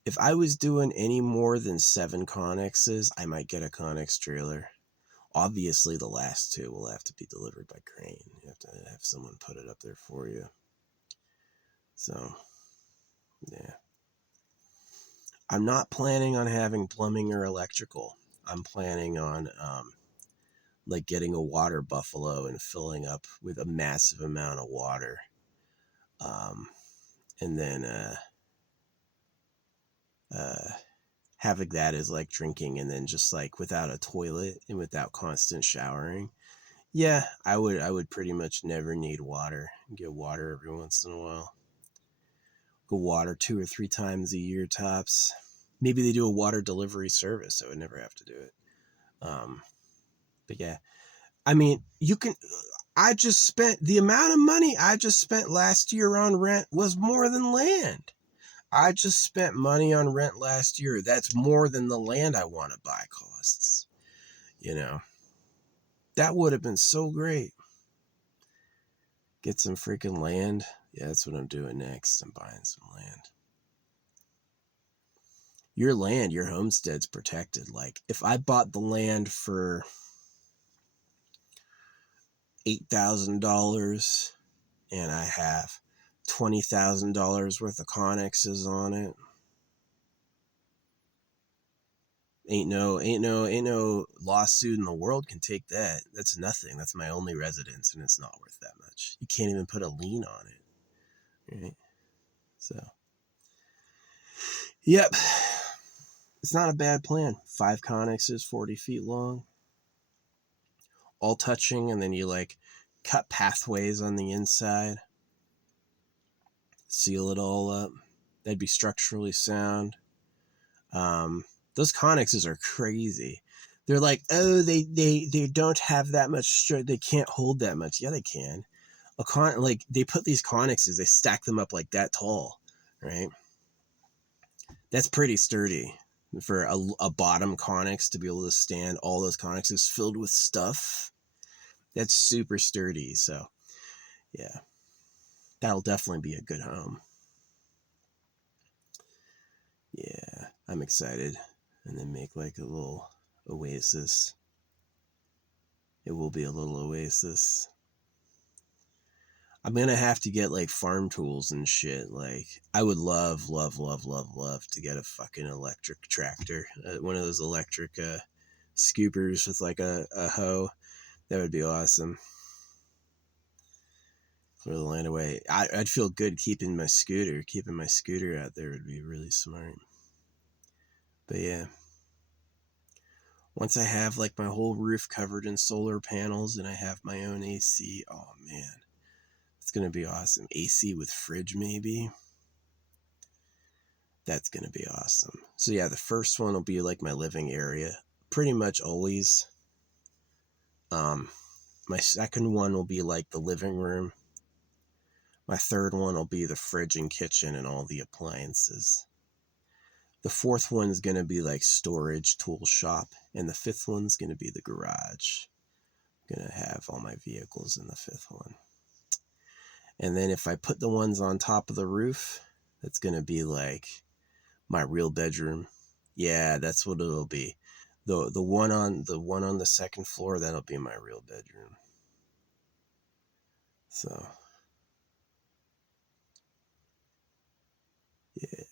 If I was doing any more than 7 Connexes, I might get a Connex trailer. Obviously, the last 2 will have to be delivered by crane. You have to have someone put it up there for you. So, yeah. I'm not planning on having plumbing or electrical. I'm planning on like getting a water buffalo and filling up with a massive amount of water. And then having that as like drinking, and then just like without a toilet and without constant showering. Yeah, I would pretty much never need water. Get water every once in a while. Go water 2 or 3 times a year tops. Maybe they do a water delivery service, so I would never have to do it. But yeah, I mean, I just spent the amount of money I just spent last year on rent was more than land. I just spent money on rent last year. That's more than the land I want to buy costs. You know, that would have been so great. Get some freaking land. Yeah, that's what I'm doing next. I'm buying some land. Your land, your homestead's protected. Like, if I bought the land for $8,000 and I have $20,000 worth of Connexes on it, ain't no lawsuit in the world can take that. That's nothing. That's my only residence, and it's not worth that much. You can't even put a lien on it, right? So, yep, it's not a bad plan. 5 Connexes, 40 feet long, all touching, and then you like cut pathways on the inside, seal it all up. That'd be structurally sound. Those Connexes are crazy. They're like, oh, they don't have that much strength. They can't hold that much. Yeah, they can. Like, they put these Connexes, they stack them up like that tall, right? That's pretty sturdy for a bottom Connex to be able to stand all those Connexes filled with stuff. That's super sturdy. So, yeah, that'll definitely be a good home. Yeah, I'm excited. And then make like a little oasis. It will be a little oasis. I'm gonna have to get like farm tools and shit. Like, I would love to get a fucking electric tractor, one of those electric scoopers with like a hoe. That would be awesome. Clear the land away. I'd feel good keeping my scooter out there would be really smart. But yeah, once I have like my whole roof covered in solar panels and I have my own AC, oh man, it's gonna be awesome. AC with fridge, maybe. That's gonna be awesome. So yeah, the first one will be like my living area, pretty much always. My second one will be like the living room. My third one will be the fridge and kitchen and all the appliances. The fourth one's going to be like storage, tool shop. And the fifth one's going to be the garage. I'm going to have all my vehicles in the fifth one. And then if I put the ones on top of the roof, that's going to be like my real bedroom. Yeah, that's what it'll be. The one on the second floor, that'll be my real bedroom. So yeah.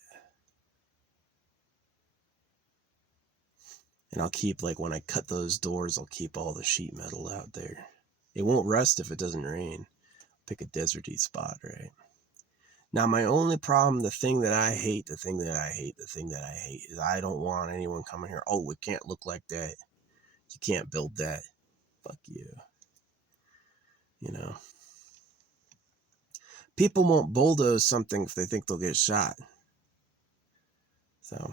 And I'll keep, like, when I cut those doors, I'll keep all the sheet metal out there. It won't rust if it doesn't rain. Pick a deserty spot, right? Now, my only problem, the thing that I hate, the thing that I hate, the thing that I hate is I don't want anyone coming here. Oh, it can't look like that. You can't build that. Fuck you. You know, people won't bulldoze something if they think they'll get shot. So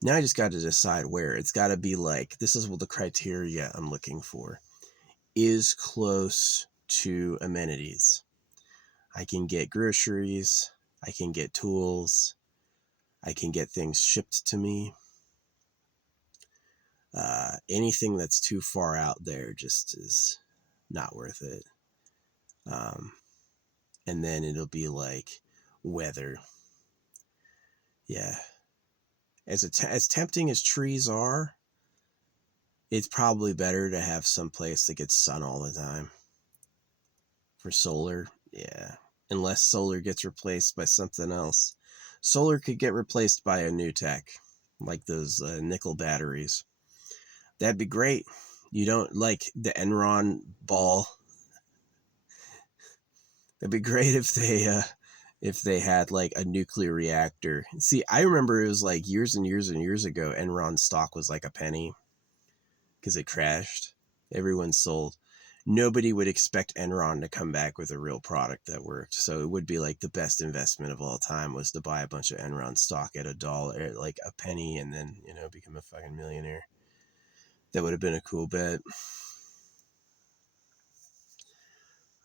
now I just got to decide where. It's got to be like, this is what the criteria I'm looking for is: close to amenities. I can get groceries, I can get tools, I can get things shipped to me. Anything that's too far out there just is not worth it. Um, and then it'll be like weather. Yeah. As tempting as trees are, it's probably better to have some place that gets sun all the time. For solar, yeah. Unless solar gets replaced by something else. Solar could get replaced by a new tech, like those nickel batteries. That'd be great. You don't like the Enron ball. It'd be great if they had like a nuclear reactor. See, I remember it was like years and years and years ago, Enron stock was like a penny because it crashed. Everyone sold. Nobody would expect Enron to come back with a real product that worked. So it would be like the best investment of all time was to buy a bunch of Enron stock at $1, like a penny, and then, you know, become a fucking millionaire. That would have been a cool bet.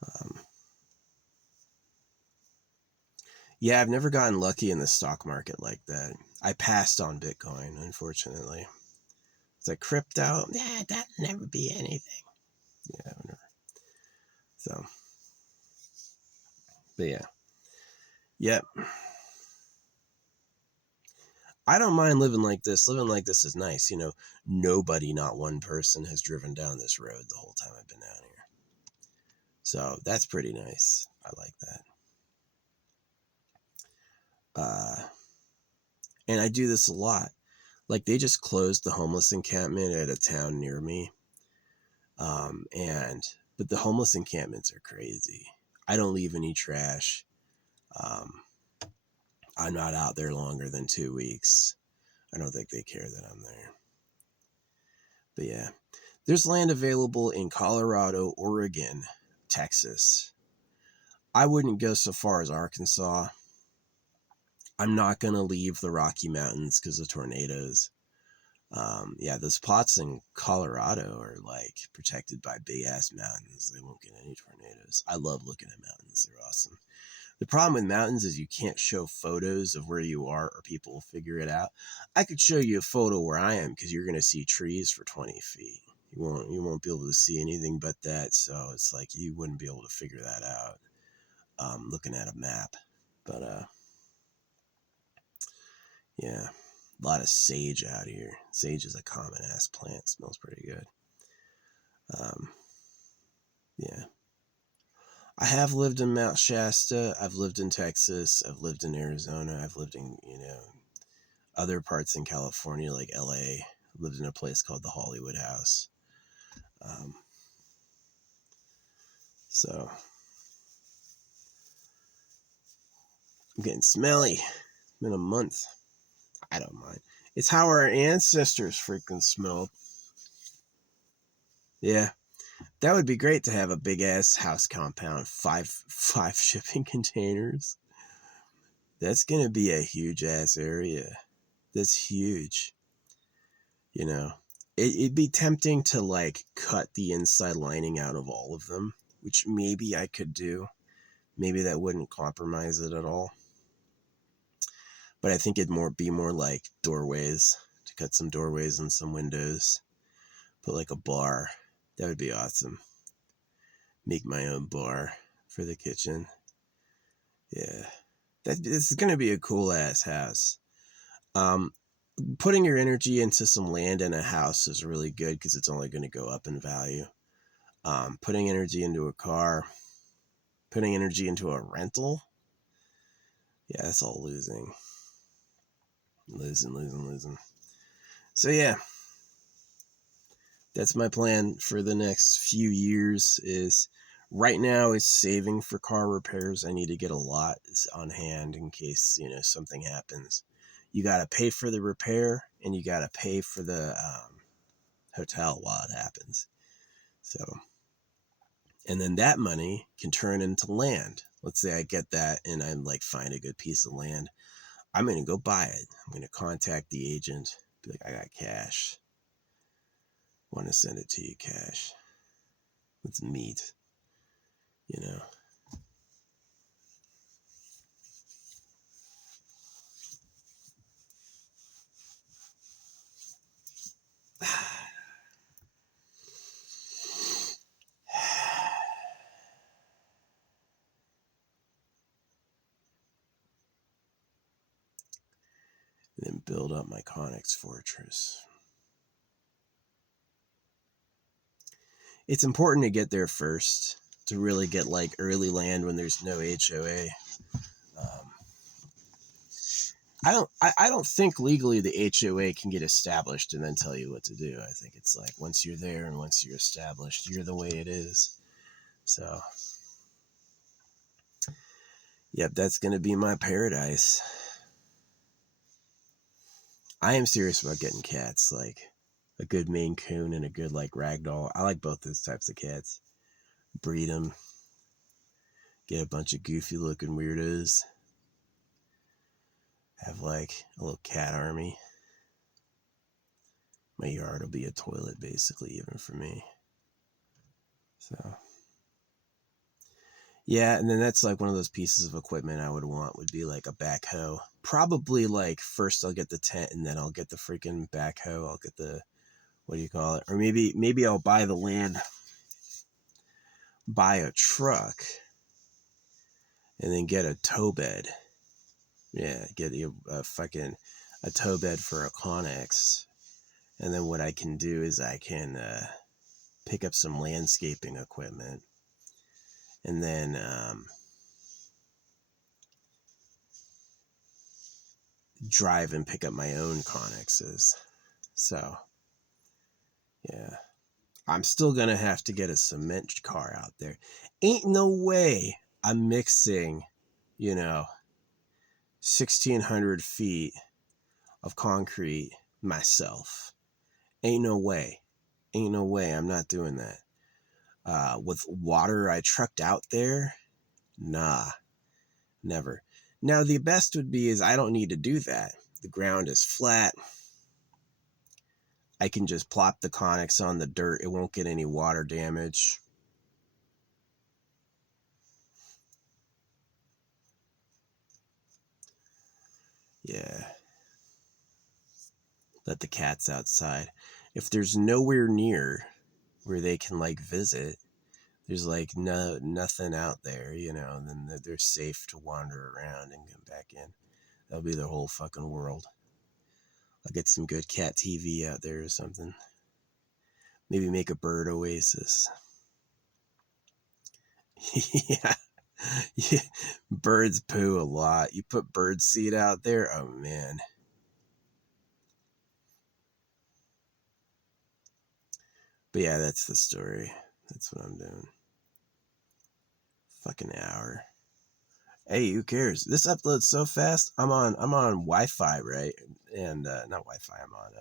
Um, yeah, I've never gotten lucky in the stock market like that. I passed on Bitcoin, unfortunately. It's like crypto. Yeah, that'll never be anything. Yeah, whatever. So, but yeah. Yep. I don't mind living like this. Living like this is nice. You know, nobody, not one person, has driven down this road the whole time I've been down here. So that's pretty nice. I like that. And I do this a lot. Like, they just closed the homeless encampment at a town near me. But the homeless encampments are crazy. I don't leave any trash. Um, I'm not out there longer than 2 weeks. I don't think they care that I'm there. But yeah, there's land available in Colorado, Oregon, Texas. I wouldn't go so far as Arkansas. I'm not going to leave the Rocky Mountains because of tornadoes. Yeah, those plots in Colorado are like protected by big ass mountains. They won't get any tornadoes. I love looking at mountains. They're awesome. The problem with mountains is you can't show photos of where you are or people will figure it out. I could show you a photo where I am because you're going to see trees for 20 feet. You won't be able to see anything but that. So it's like you wouldn't be able to figure that out looking at a map. But yeah, a lot of sage out here. Sage is a common ass plant. Smells pretty good. Um, yeah. I have lived in Mount Shasta. I've lived in Texas. I've lived in Arizona. I've lived in, other parts in California, like LA. Lived in a place called the Hollywood House. Um, so I'm getting smelly. It's been a month. I don't mind. It's how our ancestors freaking smelled. Yeah, that would be great to have a big ass house compound, five shipping containers. That's gonna be a huge ass area. That's huge. You know, it'd be tempting to like cut the inside lining out of all of them, which maybe I could do. Maybe that wouldn't compromise it at all. But I think it'd be more like doorways, to cut some doorways and some windows. Put like a bar. That would be awesome. Make my own bar for the kitchen. Yeah. This is gonna be a cool ass house. Um, putting your energy into some land and a house is really good because it's only going to go up in value. Putting energy into a car, putting energy into a rental, yeah, that's all losing. Losing. So yeah, that's my plan for the next few years. Is right now is saving for car repairs. I need to get a lot on hand in case, you know, something happens. You got to pay for the repair and you got to pay for the hotel while it happens. So, and then that money can turn into land. Let's say I get that and I'm like, find a good piece of land. I'm going to go buy it. I'm going to contact the agent. Be like, I got cash. Want to send it to you cash. Let's meet, you know. And then build up my Connex Fortress. It's important to get there first to really get like early land when there's no HOA. I don't think legally the HOA can get established and then tell you what to do. I think it's like once you're there and once you're established, you're the way it is. So, yep, that's going to be my paradise. I am serious about getting cats, like a good Maine Coon and a good like Ragdoll. I like both those types of cats. Breed them. Get a bunch of goofy looking weirdos. Have like a little cat army. My yard will be a toilet basically, even for me. So, yeah, and then that's like one of those pieces of equipment I would want would be like a backhoe. Probably like first I'll get the tent and then I'll get the freaking backhoe. I'll get the, what do you call it? Or maybe I'll buy the land, buy a truck, and then get a tow bed. Yeah, get a fucking a tow bed for a Connex. And then what I can do is I can pick up some landscaping equipment. And then drive and pick up my own Connexes. So, yeah. I'm still going to have to get a cement car out there. Ain't no way I'm mixing, you know, 1,600 feet of concrete myself. Ain't no way. Ain't no way. I'm not doing that. With water I trucked out there, nah, never. Now, the best would be is I don't need to do that. The ground is flat. I can just plop the Connex on the dirt. It won't get any water damage. Yeah. Let the cats outside. If there's nowhere near where they can like visit, there's like nothing out there, you know, then they're safe to wander around and come back in. That'll be their whole fucking world. I'll get some good cat TV out there or something. Maybe make a bird oasis. Yeah. Yeah. Birds poo a lot. You put bird seed out there, oh man. But yeah, that's the story. That's what I'm doing. Fucking hour. Hey, who cares? This uploads so fast. I'm on Wi-Fi, right? And not Wi-Fi. I'm on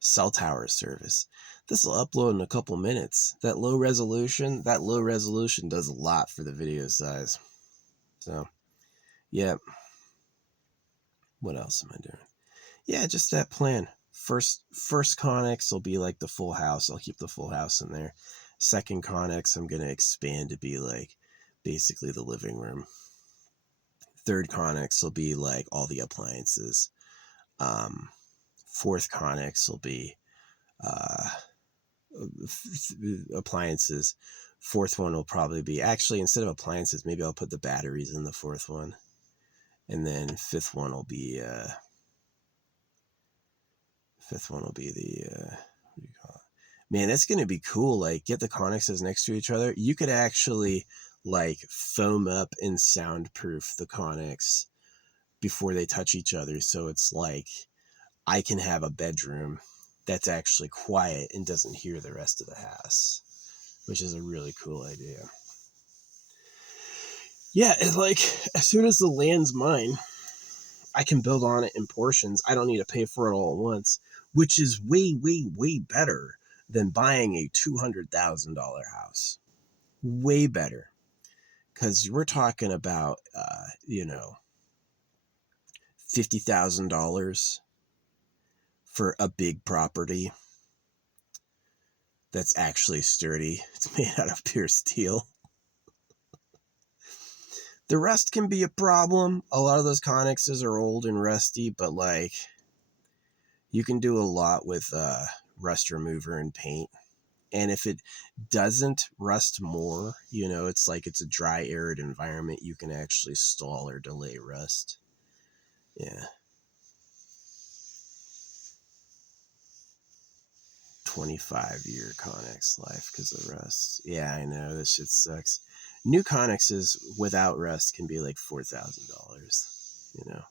cell tower service. This will upload in a couple minutes. That low resolution does a lot for the video size. So, yeah. What else am I doing? Yeah, just that plan. First Connex will be like the full house. I'll keep the full house in there. Second Connex, I'm gonna expand to be like basically the living room. Third Connex will be like all the appliances. Fourth Connex will be appliances. Fourth one will probably be, actually, instead of appliances, maybe I'll put the batteries in the fourth one. And then fifth one will be the what do you call it? Man, that's gonna be cool. Like, get the connexes next to each other. You could actually like foam up and soundproof the connex before they touch each other. So it's like I can have a bedroom that's actually quiet and doesn't hear the rest of the house, which is a really cool idea. Yeah, it's like as soon as the land's mine, I can build on it in portions. I don't need to pay for it all at once, which is way, way, way better than buying a $200,000 house. Way better. Because we're talking about, $50,000 for a big property that's actually sturdy. It's made out of pure steel. The rust can be a problem. A lot of those connexes are old and rusty, but like you can do a lot with rust remover and paint. And if it doesn't rust more, it's like it's a dry, arid environment, you can actually stall or delay rust. Yeah. 25-year Connex life because of rust. Yeah, I know. This shit sucks. New Connexes without rust can be like $4,000,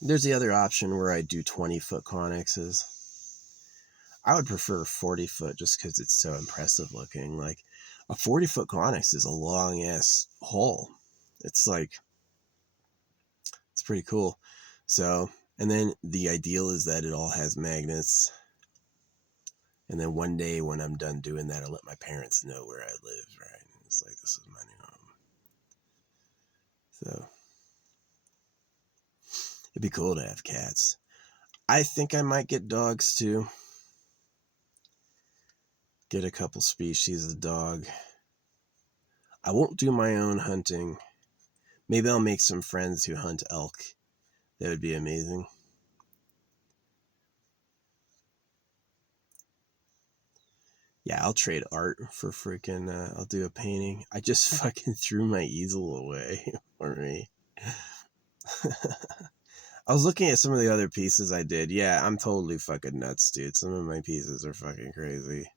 There's the other option where I do 20-foot Connexes. I would prefer 40-foot just because it's so impressive looking. Like, a 40-foot Connex is a long-ass hole. It's pretty cool. So, and then the ideal is that it all has magnets. And then one day when I'm done doing that, I'll let my parents know where I live, right? And it's like, this is my new home. So, it'd be cool to have cats. I think I might get dogs too. Get a couple species of dog. I won't do my own hunting. Maybe I'll make some friends who hunt elk. That would be amazing. Yeah, I'll trade art for freaking, I'll do a painting. I just fucking threw my easel away for me. I was looking at some of the other pieces I did. Yeah, I'm totally fucking nuts, dude. Some of my pieces are fucking crazy.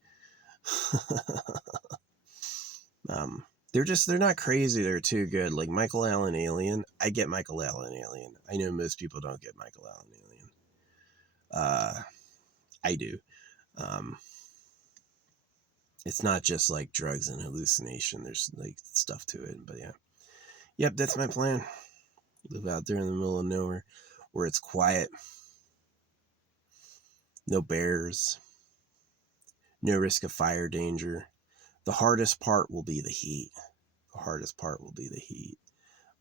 They're not crazy. They're too good. Like Michael Allen Alien. I get Michael Allen Alien. I know most people don't get Michael Allen Alien. I do. It's not just like drugs and hallucination. There's like stuff to it. But yeah. Yep, that's my plan. Live out there in the middle of nowhere where it's quiet. No bears. No risk of fire danger. The hardest part will be the heat.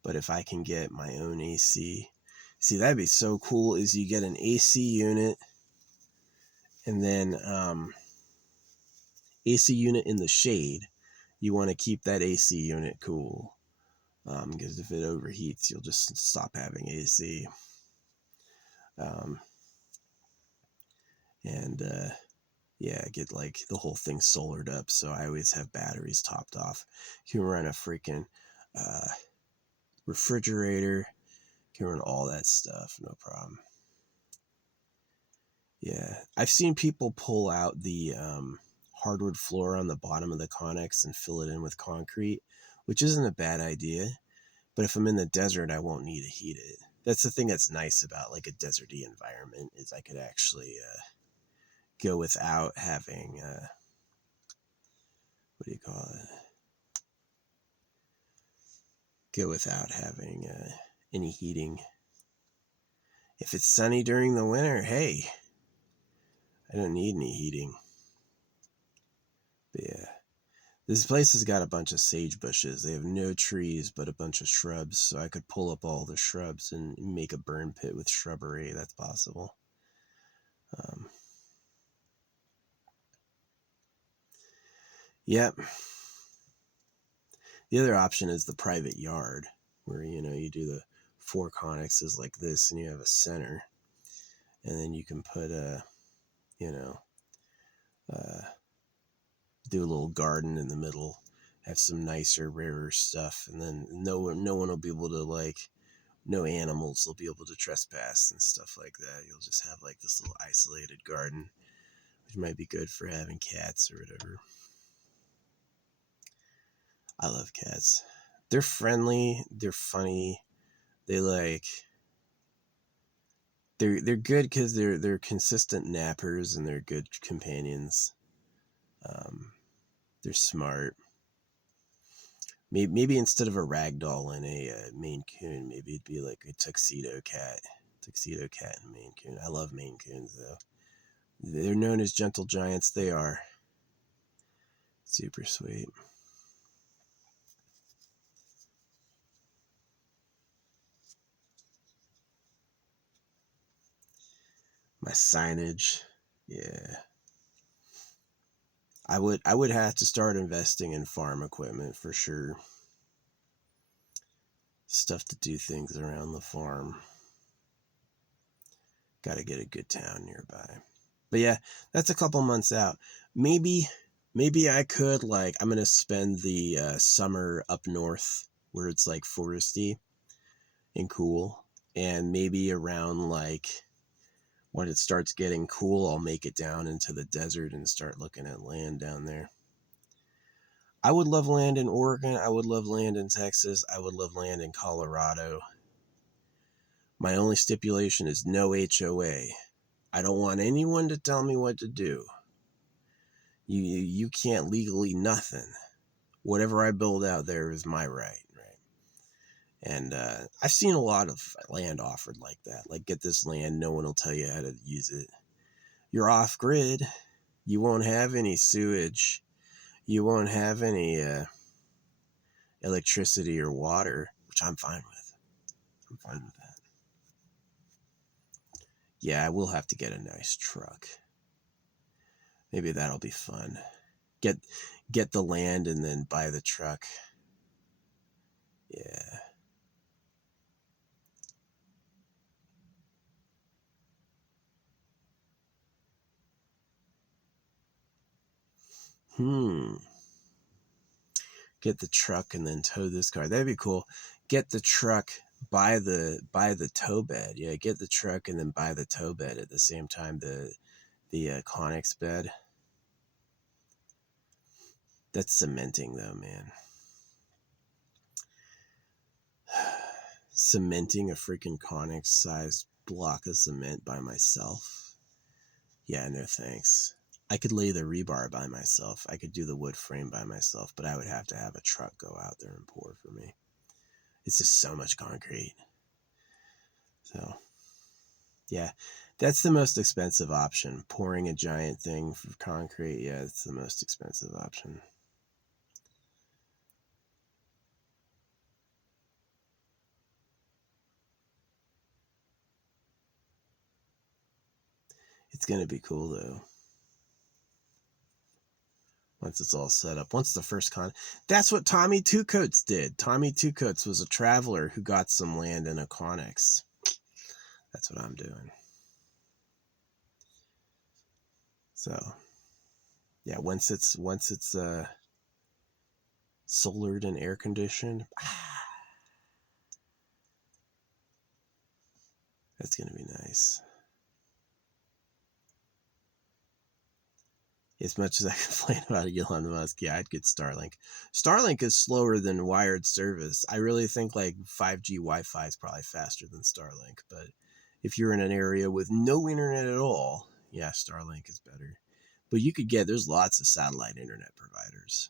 But if I can get my own AC, see, that'd be so cool, is you get an AC unit and then AC unit in the shade. You want to keep that AC unit cool because if it overheats, you'll just stop having AC. Yeah, get like the whole thing solared up, so I always have batteries topped off. You can run a freaking refrigerator, you can run all that stuff, no problem. Yeah, I've seen people pull out the hardwood floor on the bottom of the Connex and fill it in with concrete, which isn't a bad idea. But if I'm in the desert, I won't need to heat it. That's the thing that's nice about like a deserty environment, is I could actually go without having what do you call it? Go without having any heating. If it's sunny during the winter, hey, I don't need any heating. But yeah, this place has got a bunch of sage bushes. They have no trees, but a bunch of shrubs. So I could pull up all the shrubs and make a burn pit with shrubbery. That's possible. Yep. The other option is the private yard, where, you do the 4 connexes like this and you have a center. And then you can put do a little garden in the middle, have some nicer, rarer stuff, and then no one will be able to like no animals will be able to trespass and stuff like that. You'll just have like this little isolated garden, which might be good for having cats or whatever. I love cats. They're friendly, they're funny, they like they're good because they're consistent nappers and they're good companions. They're smart. Maybe instead of a ragdoll and a Maine Coon, maybe it'd be like a tuxedo cat. Tuxedo cat and Maine Coon. I love Maine Coons though. They're known as gentle giants. They are super sweet. My signage, yeah. I would have to start investing in farm equipment for sure. Stuff to do things around the farm. Got to get a good town nearby. But yeah, that's a couple months out. Maybe I could, like, I'm gonna spend the summer up north where it's like foresty and cool, and maybe around like when it starts getting cool, I'll make it down into the desert and start looking at land down there. I would love land in Oregon. I would love land in Texas. I would love land in Colorado. My only stipulation is no HOA. I don't want anyone to tell me what to do. You can't legally nothing. Whatever I build out there is my right? And I've seen a lot of land offered like that. Like, get this land, no one will tell you how to use it. You're off grid. You won't have any sewage. You won't have any electricity or water, which I'm fine with. I'm fine with that. Yeah, I will have to get a nice truck. Maybe that'll be fun. Get the land and then buy the truck. Yeah. Get the truck and then tow this car. That'd be cool. Get the truck, buy the tow bed. Yeah, get the truck and then buy the tow bed at the same time. The Conex bed. That's cementing though, man. Cementing a freaking Conex sized block of cement by myself. Yeah, no thanks. I could lay the rebar by myself. I could do the wood frame by myself, but I would have to have a truck go out there and pour for me. It's just so much concrete. So, yeah, that's the most expensive option. Pouring a giant thing for concrete, yeah, it's the most expensive option. It's going to be cool, though. Once it's all set up. Once the first That's what Tommy Two Coats did. Tommy Two Coats was a traveler who got some land in a Conex. That's what I'm doing. So, yeah, once it's solared and air conditioned, that's going to be nice. As much as I complain about Elon Musk, yeah, I'd get Starlink. Starlink is slower than wired service. I really think like 5G Wi-Fi is probably faster than Starlink. But if you're in an area with no internet at all, yeah, Starlink is better. But there's lots of satellite internet providers.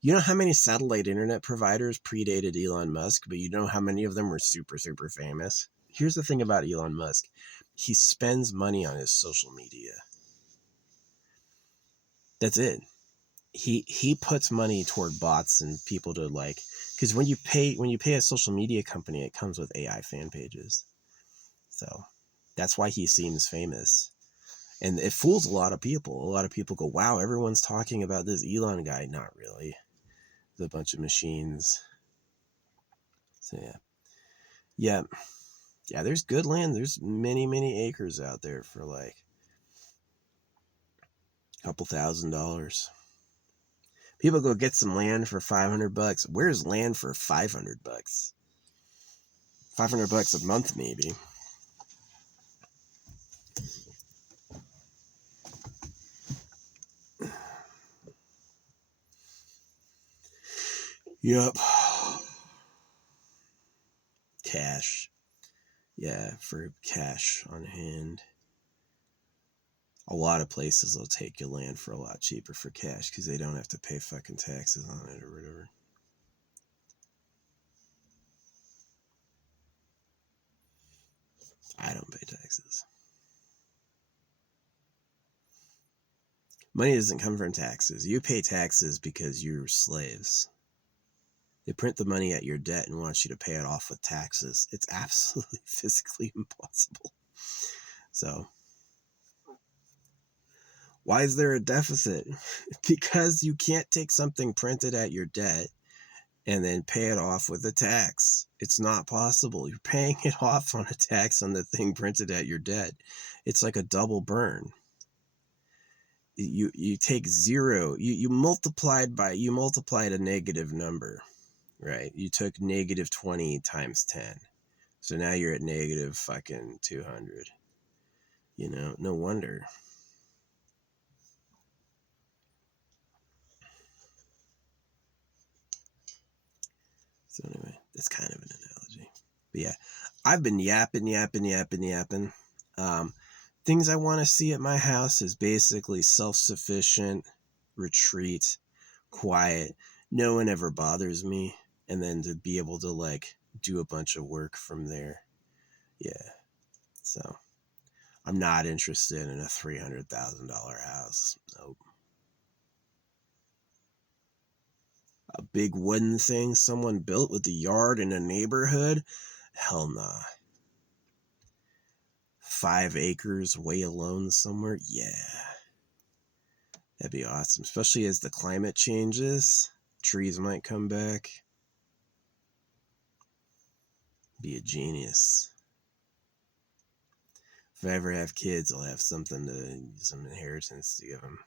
You know how many satellite internet providers predated Elon Musk, but you know how many of them were super, super famous? Here's the thing about Elon Musk. He spends money on his social media. That's it. He puts money toward bots and people to like, because when you pay a social media company, it comes with AI fan pages. So that's why he seems famous. And it fools a lot of people. A lot of people go, wow, everyone's talking about this Elon guy. Not really. It's a bunch of machines. So yeah. Yeah. Yeah, there's good land. There's many, many acres out there for like a couple $1,000s. People go get some land for $500. Where's land for $500? $500 a month, maybe. Yep. Cash. Yeah, for cash on hand. A lot of places will take your land for a lot cheaper for cash because they don't have to pay fucking taxes on it or whatever. I don't pay taxes. Money doesn't come from taxes. You pay taxes because you're slaves. They print the money at your debt and want you to pay it off with taxes. It's absolutely physically impossible. So, why is there a deficit? Because you can't take something printed at your debt and then pay it off with a tax. It's not possible. You're paying it off on a tax on the thing printed at your debt. It's like a double burn. You take zero, you multiplied a negative number, right? You took negative 20 times 10. So now you're at negative fucking 200. You know, no wonder. So anyway, that's kind of an analogy. But yeah, I've been yapping. Things I want to see at my house is basically self-sufficient, retreat, quiet. No one ever bothers me. And then to be able to like do a bunch of work from there. Yeah. So I'm not interested in a $300,000 house. Nope. A big wooden thing someone built with a yard in a neighborhood? Hell nah. 5 acres way alone somewhere? Yeah. That'd be awesome. Especially as the climate changes. Trees might come back. Be a genius. If I ever have kids, I'll have something to, some inheritance to give them.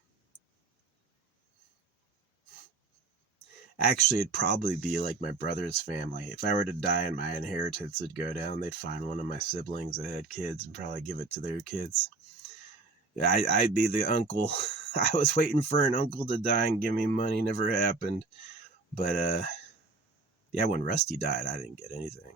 Actually, it'd probably be like my brother's family. If I were to die and my inheritance would go down, they'd find one of my siblings that had kids and probably give it to their kids. Yeah, I'd be the uncle. I was waiting for an uncle to die and give me money. Never happened. But, yeah, when Rusty died, I didn't get anything.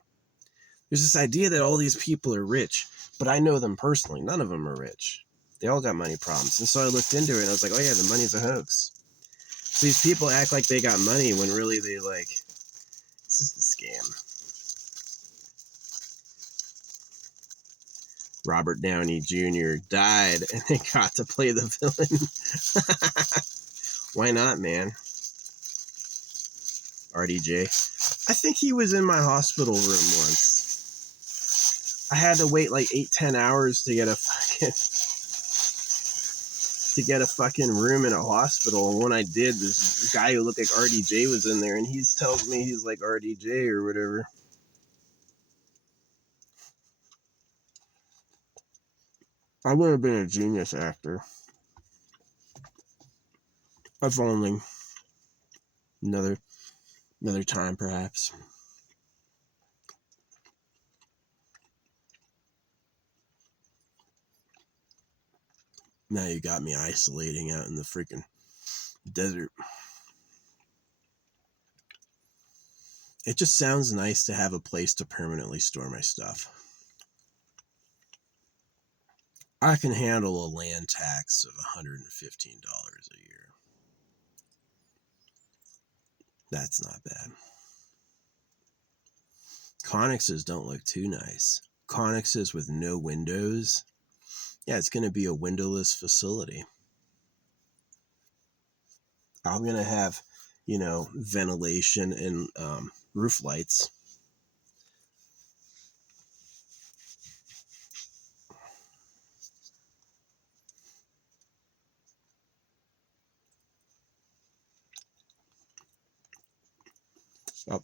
There's this idea that all these people are rich, but I know them personally. None of them are rich. They all got money problems. And so I looked into it and I was like, oh yeah, the money's a hoax. So these people act like they got money when really they like, it's just a scam. Robert Downey Jr. died and they got to play the villain. Why not, man? RDJ. I think he was in my hospital room once. I had to wait like 8-10 hours to get a fucking room in a hospital. And when I did, this guy who looked like RDJ was in there, and he's tells me he's like RDJ or whatever. I would have been a genius actor. If only another time, perhaps. Now you got me isolating out in the freaking desert. It just sounds nice to have a place to permanently store my stuff. I can handle a land tax of $115 a year. That's not bad. Connexes don't look too nice. Connexes with no windows. Yeah, it's going to be a windowless facility. I'm going to have, ventilation and roof lights. Oh.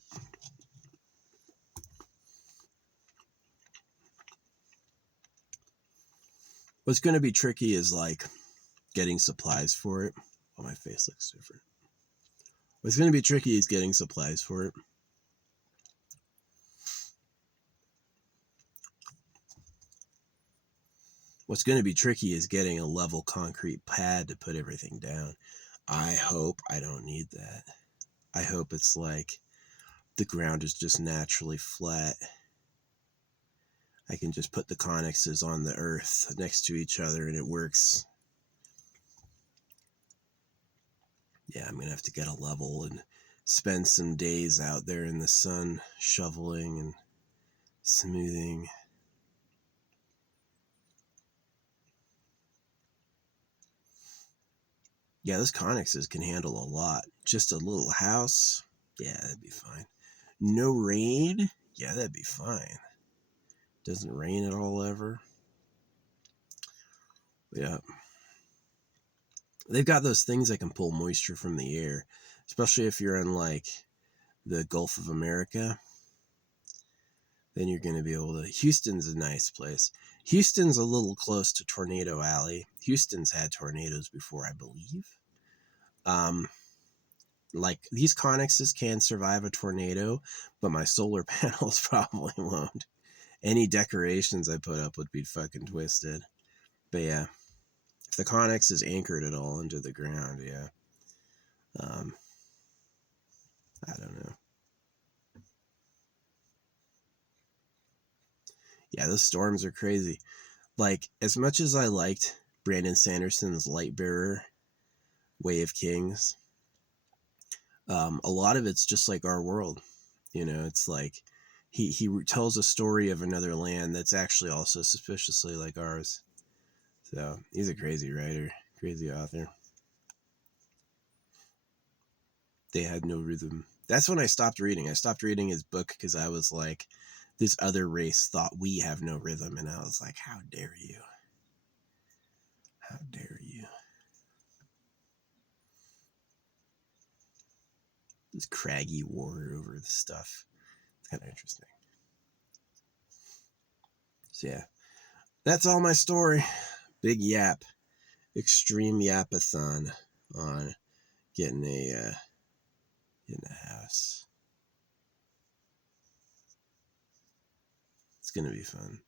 What's going to be tricky is like getting supplies for it. Oh, my face looks different. What's going to be tricky is getting supplies for it. What's going to be tricky is getting a level concrete pad to put everything down. I hope I don't need that. I hope it's like the ground is just naturally flat. I can just put the connexes on the earth next to each other and it works. Yeah, I'm going to have to get a level and spend some days out there in the sun shoveling and smoothing. Yeah, those connexes can handle a lot. Just a little house, yeah, that'd be fine. No rain, yeah, that'd be fine. Doesn't rain at all ever. Yeah. They've got those things that can pull moisture from the air, especially if you're in like the Gulf of America. Then you're going to be able to. Houston's a nice place. Houston's a little close to Tornado Alley. Houston's had tornadoes before, I believe. Like these connexes can survive a tornado, but my solar panels probably won't. Any decorations I put up would be fucking twisted. But yeah, if the connex is anchored at all into the ground, yeah. I don't know. Yeah, those storms are crazy. Like, as much as I liked Brandon Sanderson's Lightbearer, Way of Kings, a lot of it's just like our world. You know, it's like he tells a story of another land that's actually also suspiciously like ours. So he's a crazy writer, crazy author. They had no rhythm. That's when I stopped reading. I stopped reading his book because I was like, this other race thought we have no rhythm. And I was like, how dare you? How dare you? This craggy war over the stuff. It's kind of interesting. So yeah, that's all my story. Big yap. Extreme yapathon on getting a house. It's gonna be fun.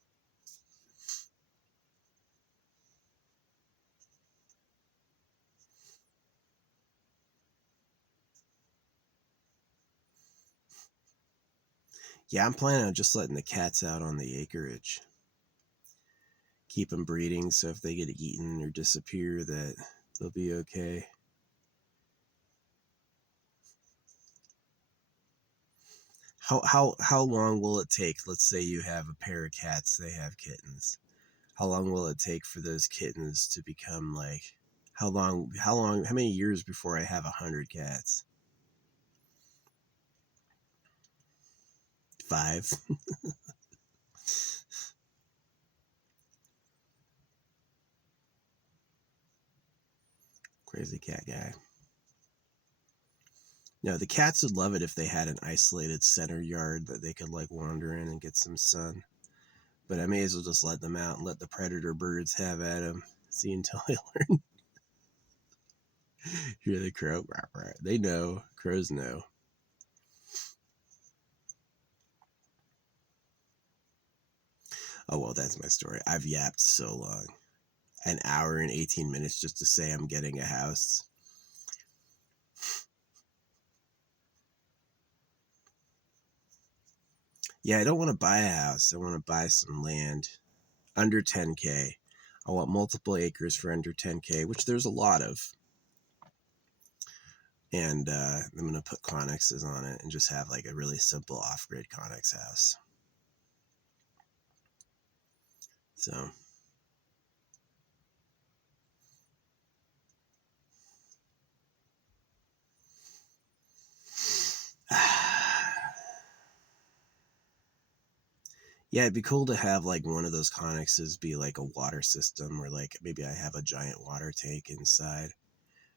Yeah, I'm planning on just letting the cats out on the acreage. Keep them breeding, so if they get eaten or disappear, that they'll be okay. How long will it take? Let's say you have a pair of cats, they have kittens. How long will it take for those kittens to become like? How many years before I have 100 cats? 5. Crazy cat guy. No, the cats would love it if they had an isolated center yard that they could like wander in and get some sun. But I may as well just let them out and let the predator birds have at them. See until they learn. Hear the crow. They know. Crows know. Oh, well, that's my story. I've yapped so long. An hour and 18 minutes just to say I'm getting a house. Yeah, I don't want to buy a house. I want to buy some land under 10K. I want multiple acres for under 10K, which there's a lot of. And I'm going to put connexes on it and just have like a really simple off-grid connex house. So yeah, it'd be cool to have like one of those connexes be like a water system, or like maybe I have a giant water tank inside,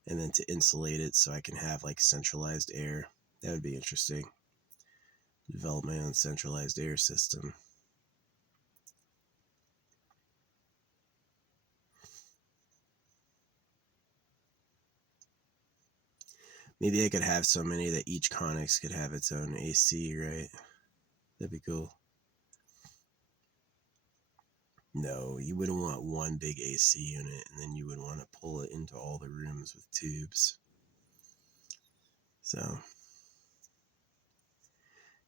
and then to insulate it so I can have like centralized air. That would be interesting. Develop my own centralized air system. Maybe I could have so many that each connex could have its own AC, right? That'd be cool. No, you wouldn't want one big AC unit, and then you would want to pull it into all the rooms with tubes. So,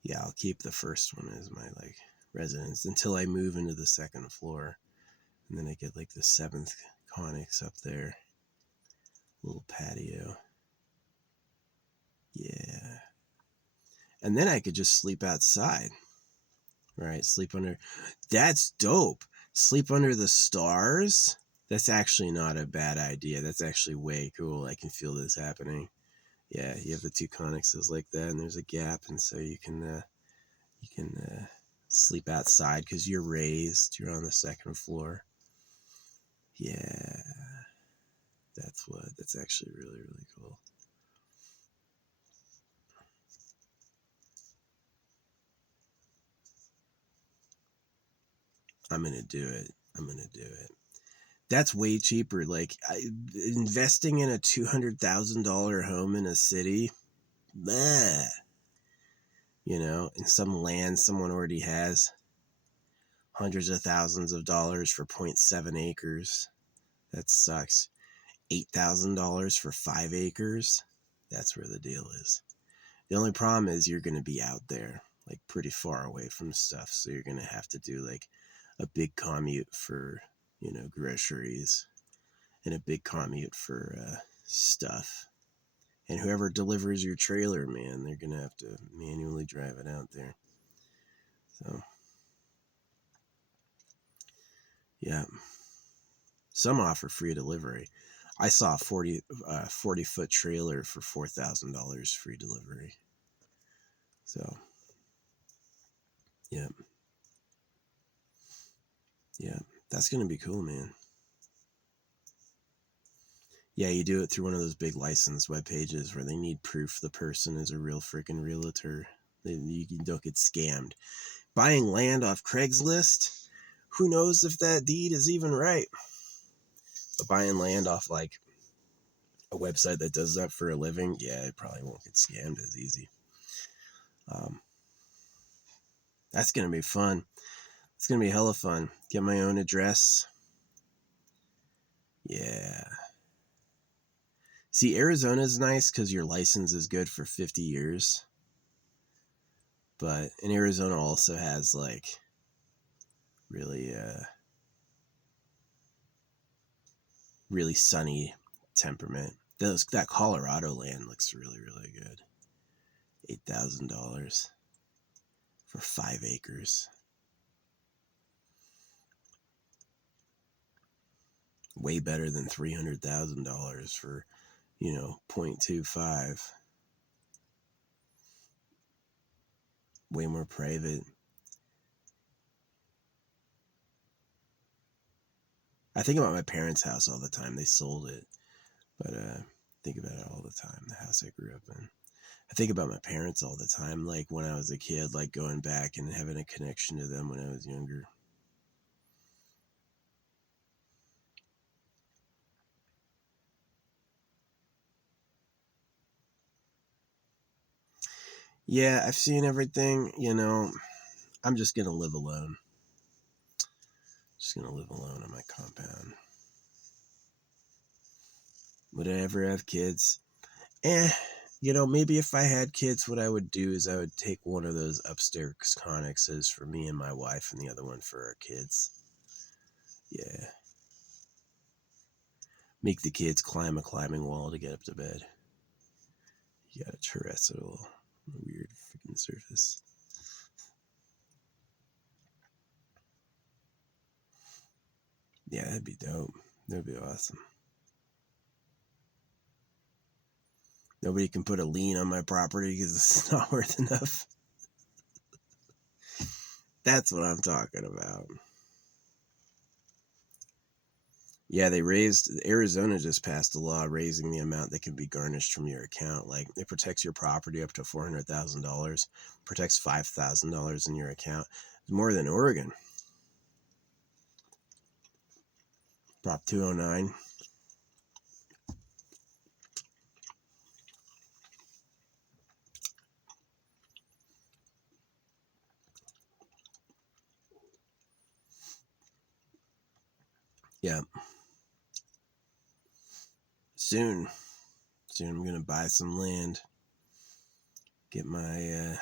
yeah, I'll keep the first one as my like residence until I move into the second floor, and then I get like the 7th Conex up there, little patio. Yeah, and then I could just sleep outside. Right, sleep under. That's dope. Sleep under the stars. That's actually not a bad idea. That's actually way cool. I can feel this happening. Yeah, you have the two connexes like that, and there's a gap, and so you can sleep outside because you're raised. You're on the second floor. Yeah, that's actually really really cool. I'm gonna do it. I'm gonna do it. That's way cheaper. Like investing in a $200,000 home in a city, bleh, in some land someone already has hundreds of thousands of dollars for 0.7 acres. That sucks. $8,000 for 5 acres. That's where the deal is. The only problem is you're going to be out there, like pretty far away from stuff. So you're going to have to do like a big commute for, groceries, and a big commute for stuff. And whoever delivers your trailer, man, they're going to have to manually drive it out there. So, yeah. Some offer free delivery. I saw a 40-foot trailer for $4,000 free delivery. So, yeah. Yeah. That's going to be cool, man. Yeah, you do it through one of those big licensed web pages where they need proof the person is a real freaking realtor. You don't get scammed. Buying land off Craigslist, who knows if that deed is even right? But buying land off like a website that does that for a living, yeah, it probably won't get scammed as easy. That's going to be fun. It's going to be hella fun. Get my own address. Yeah. See, Arizona's nice because your license is good for 50 years. But in Arizona also has like really really sunny temperament. That Colorado land looks really really good. $8,000 for 5 acres. Way better than $300,000 for 0.25. Way more private. I think about my parents' house all the time. They sold it, but think about it all the time. The house I grew up in. I think about my parents all the time, like when I was a kid, like going back and having a connection to them when I was younger. Yeah, I've seen everything. I'm just gonna live alone. Just gonna live alone on my compound. Would I ever have kids? Maybe if I had kids, what I would do is I would take one of those upstairs connexes for me and my wife, and the other one for our kids. Yeah. Make the kids climb a climbing wall to get up to bed. You got a terrestrial, weird freaking surface. Yeah, that'd be dope. That'd be awesome. Nobody can put a lien on my property because it's not worth enough. That's what I'm talking about. Yeah, Arizona just passed a law raising the amount that can be garnished from your account. Like, it protects your property up to $400,000, protects $5,000 in your account. It's more than Oregon. Prop 209. Yeah. Soon I'm gonna buy some land, get my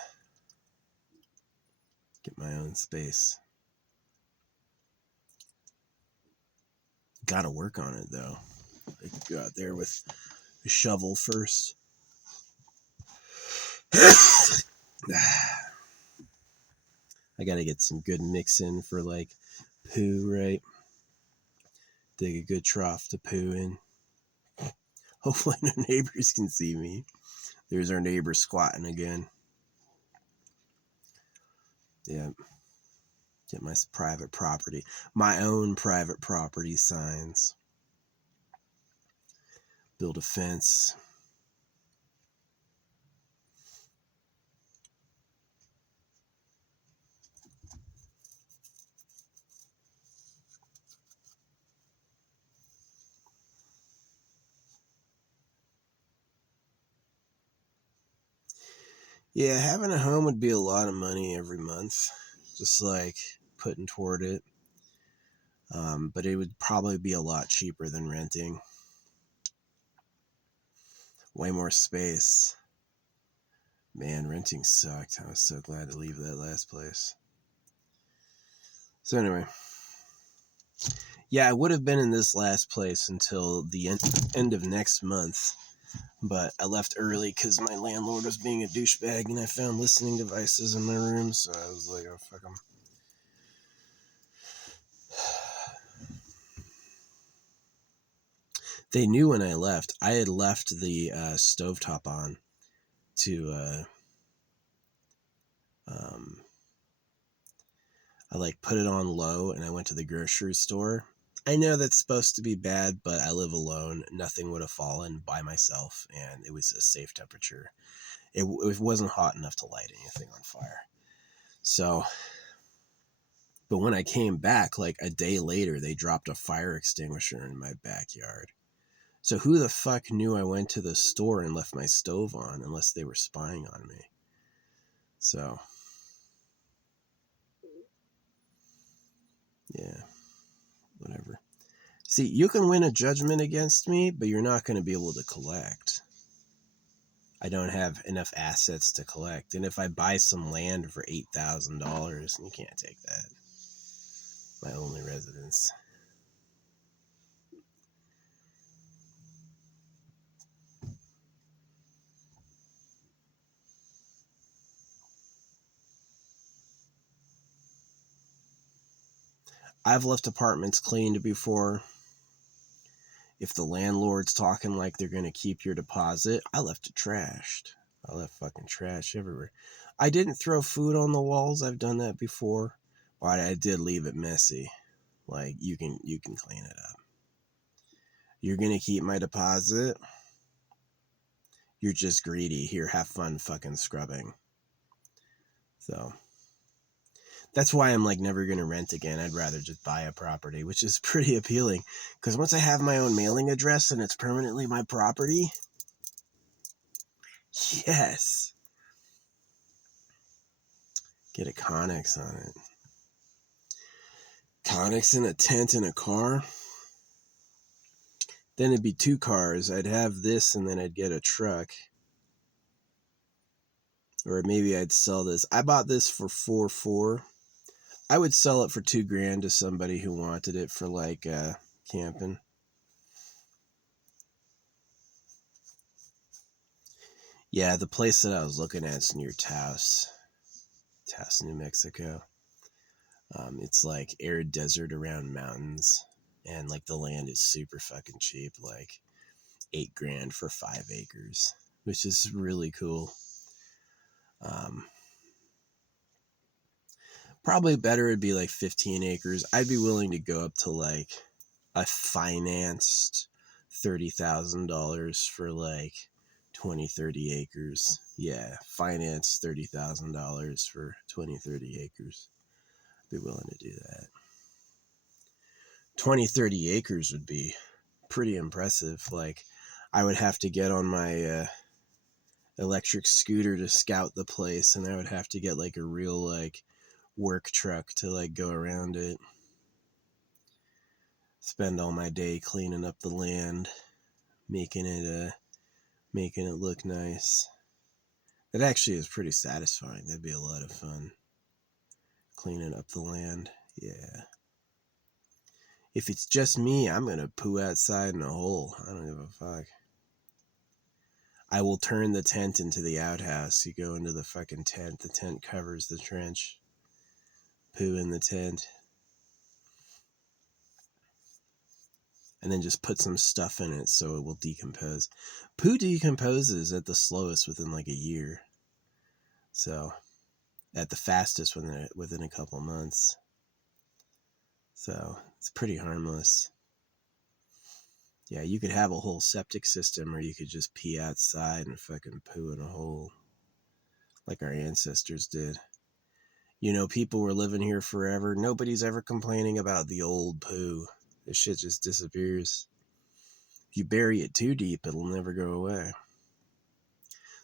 own space. Gotta work on it though. I could go out there with a shovel first. I gotta get some good mix in for like poo, right? Dig a good trough to poo in. Hopefully no neighbors can see me. There's our neighbor squatting again. Yeah. Get my private property. My own private property signs. Build a fence. Yeah, having a home would be a lot of money every month. Just like putting toward it. But it would probably be a lot cheaper than renting. Way more space. Man, renting sucked. I was so glad to leave that last place. So anyway. Yeah, I would have been in this last place until the end of next month. But I left early because my landlord was being a douchebag and I found listening devices in my room. So I was like, oh, fuck them. They knew when I left. I had left the stovetop on to I like put it on low and I went to the grocery store. I know that's supposed to be bad, but I live alone. Nothing would have fallen by myself and it was a safe temperature. It wasn't hot enough to light anything on fire. So, but when I came back, like a day later, they dropped a fire extinguisher in my backyard. So who the fuck knew I went to the store and left my stove on unless they were spying on me? So, yeah, whatever. See, you can win a judgment against me, but you're not going to be able to collect. I don't have enough assets to collect. And if I buy some land for $8,000, you can't take that. My only residence. I've left apartments cleaned before. If the landlord's talking like they're going to keep your deposit, I left it trashed. I left fucking trash everywhere. I didn't throw food on the walls. I've done that before. But I did leave it messy. Like, you can clean it up. You're going to keep my deposit? You're just greedy. Here, have fun fucking scrubbing. So that's why I'm like never going to rent again. I'd rather just buy a property, which is pretty appealing. Because once I have my own mailing address and it's permanently my property, yes. Get a Connex on it. Connex in a tent in a car. Then it'd be 2 cars. I'd have this and then I'd get a truck. Or maybe I'd sell this. I bought this for $4,400. I would sell it for $2,000 to somebody who wanted it for like camping. Yeah, the place that I was looking at is near Taos, New Mexico. It's like arid desert around mountains, and like the land is super fucking cheap, like $8,000 for 5 acres, which is really cool. Probably better would be like 15 acres. I'd be willing to go up to like a financed $30,000 for like 20, 30 acres. Yeah, finance $30,000 for 20, 30 acres. I'd be willing to do that. 20, 30 acres would be pretty impressive. Like, I would have to get on my electric scooter to scout the place, and I would have to get like a real like work truck to like go around it. spend all my day cleaning up the land, making it look nice. That actually is pretty satisfying. That'd be a lot of fun. Cleaning up the land. Yeah. If it's just me, I'm gonna poo outside in a hole. I don't give a fuck. I will turn the tent into the outhouse. You go into the fucking tent. The tent covers the trench. Poo in the tent. And then just put some stuff in it so it will decompose. Poo decomposes at the slowest within like a year. So, at the fastest within a couple months. So, it's pretty harmless. Yeah, you could have a whole septic system, or you could just pee outside and fucking poo in a hole. Like our ancestors did. You know, people were living here forever. Nobody's ever complaining about the old poo. This shit just disappears. If you bury it too deep, it'll never go away.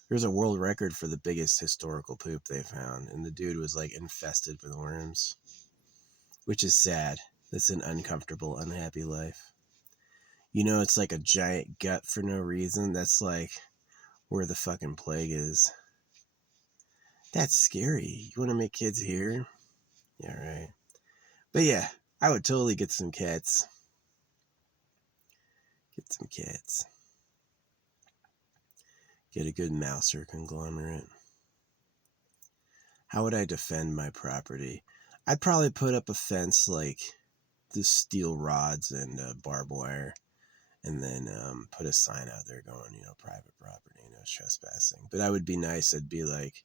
There's a world record for the biggest historical poop they found, and the dude was like infested with worms. Which is sad. That's an uncomfortable, unhappy life. You know, it's like a giant gut for no reason. That's like where the fucking plague is. That's scary. You want to make kids here? Yeah, right. But yeah, I would totally get some cats. Get some cats. Get a good mouser conglomerate. How would I defend my property? I'd probably put up a fence like the steel rods and barbed wire, and then put a sign out there going, you know, private property, no trespassing. But I would be nice. I'd be like,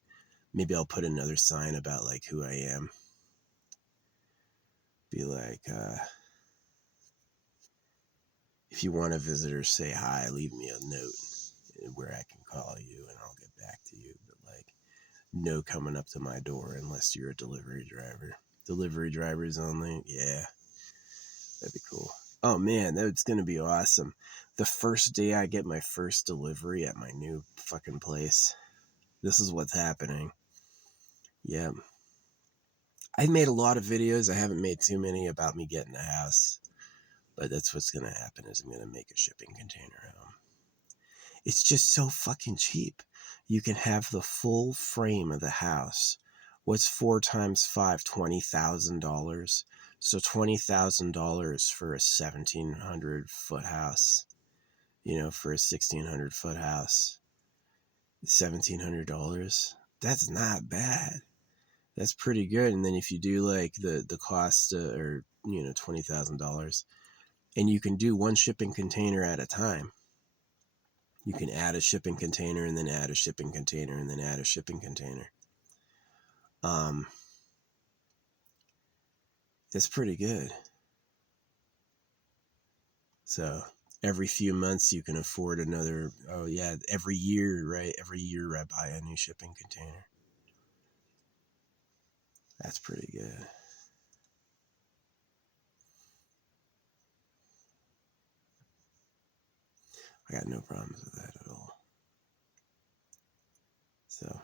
maybe I'll put another sign about like who I am. Be like, if you want a visitor, say hi, leave me a note where I can call you and I'll get back to you. But like, no coming up to my door unless you're a delivery driver. Delivery drivers only. Yeah, that'd be cool. Oh man, that's gonna be awesome. The first day I get my first delivery at my new fucking place. This is what's happening. Yeah. I've made a lot of videos. I haven't made too many about me getting a house. But that's what's going to happen is I'm going to make a shipping container home. It's just so fucking cheap. You can have the full frame of the house. What's 4 times 5? $20,000. So $20,000 for a 1,700 foot house. You know, for a 1,600 foot house. $1,700. That's not bad. That's pretty good. And then if you do like the cost or, you know, $20,000, and you can do one shipping container at a time. You can add a shipping container and then add a shipping container and then add a shipping container. It's pretty good. So every few months you can afford another, oh yeah, every year, right? Every year I buy a new shipping container. That's pretty good. I got no problems with that at all. So.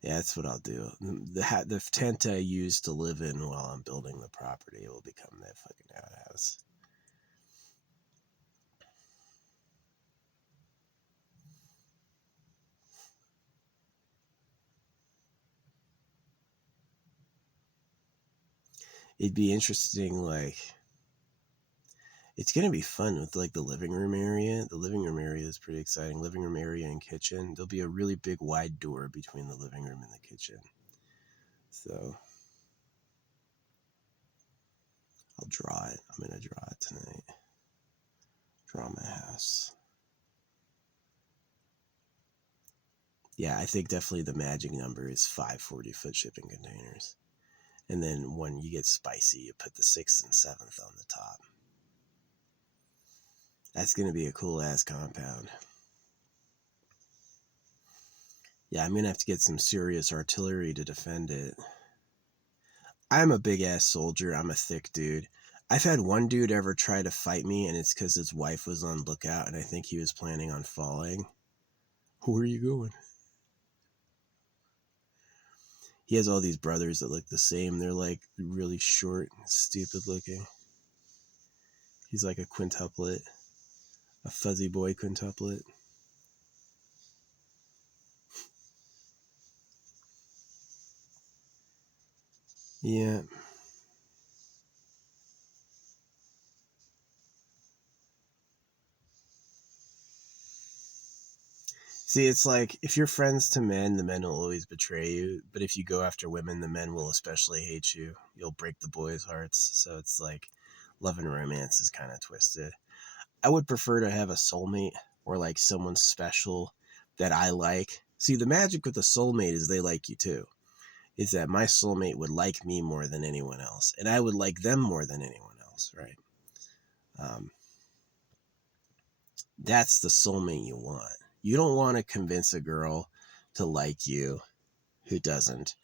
Yeah, that's what I'll do. The tent I use to live in while I'm building the property will become that fucking outhouse. It'd be interesting, like, it's going to be fun with, like, the living room area. The living room area is pretty exciting. Living room area and kitchen. There'll be a really big wide door between the living room and the kitchen. So, I'll draw it. I'm going to draw it tonight. Draw my house. Yeah, I think definitely the magic number is 5 40-foot shipping containers. And then when you get spicy, you put the 6th and 7th on the top. That's going to be a cool-ass compound. Yeah, I'm going to have to get some serious artillery to defend it. I'm a big-ass soldier. I'm a thick dude. I've had one dude ever try to fight me, and it's because his wife was on lookout, and I think he was planning on falling. Where are you going? He has all these brothers that look the same. They're like really short and stupid looking. He's like a quintuplet, a fuzzy boy quintuplet. Yeah. See, it's like if you're friends to men, the men will always betray you. But if you go after women, the men will especially hate you. You'll break the boys' hearts. So it's like love and romance is kind of twisted. I would prefer to have a soulmate or like someone special that I like. See, the magic with a soulmate is they like you too. Is that my soulmate would like me more than anyone else, and I would like them more than anyone else, right? Um, that's the soulmate you want. You don't want to convince a girl to like you who doesn't,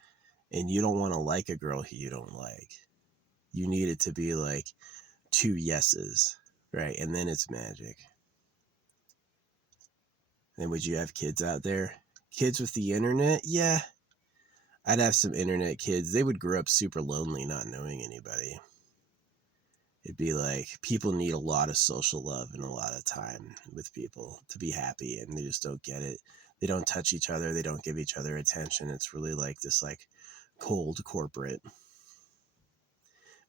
and you don't want to like a girl who you don't like. You need it to be like two yeses, right? And then it's magic. And would you have kids out there? Kids with the internet? Yeah. I'd have some internet kids. They would grow up super lonely, not knowing anybody. It'd be like people need a lot of social love and a lot of time with people to be happy, and they just don't get it. They don't touch each other. They don't give each other attention. It's really like this like cold corporate.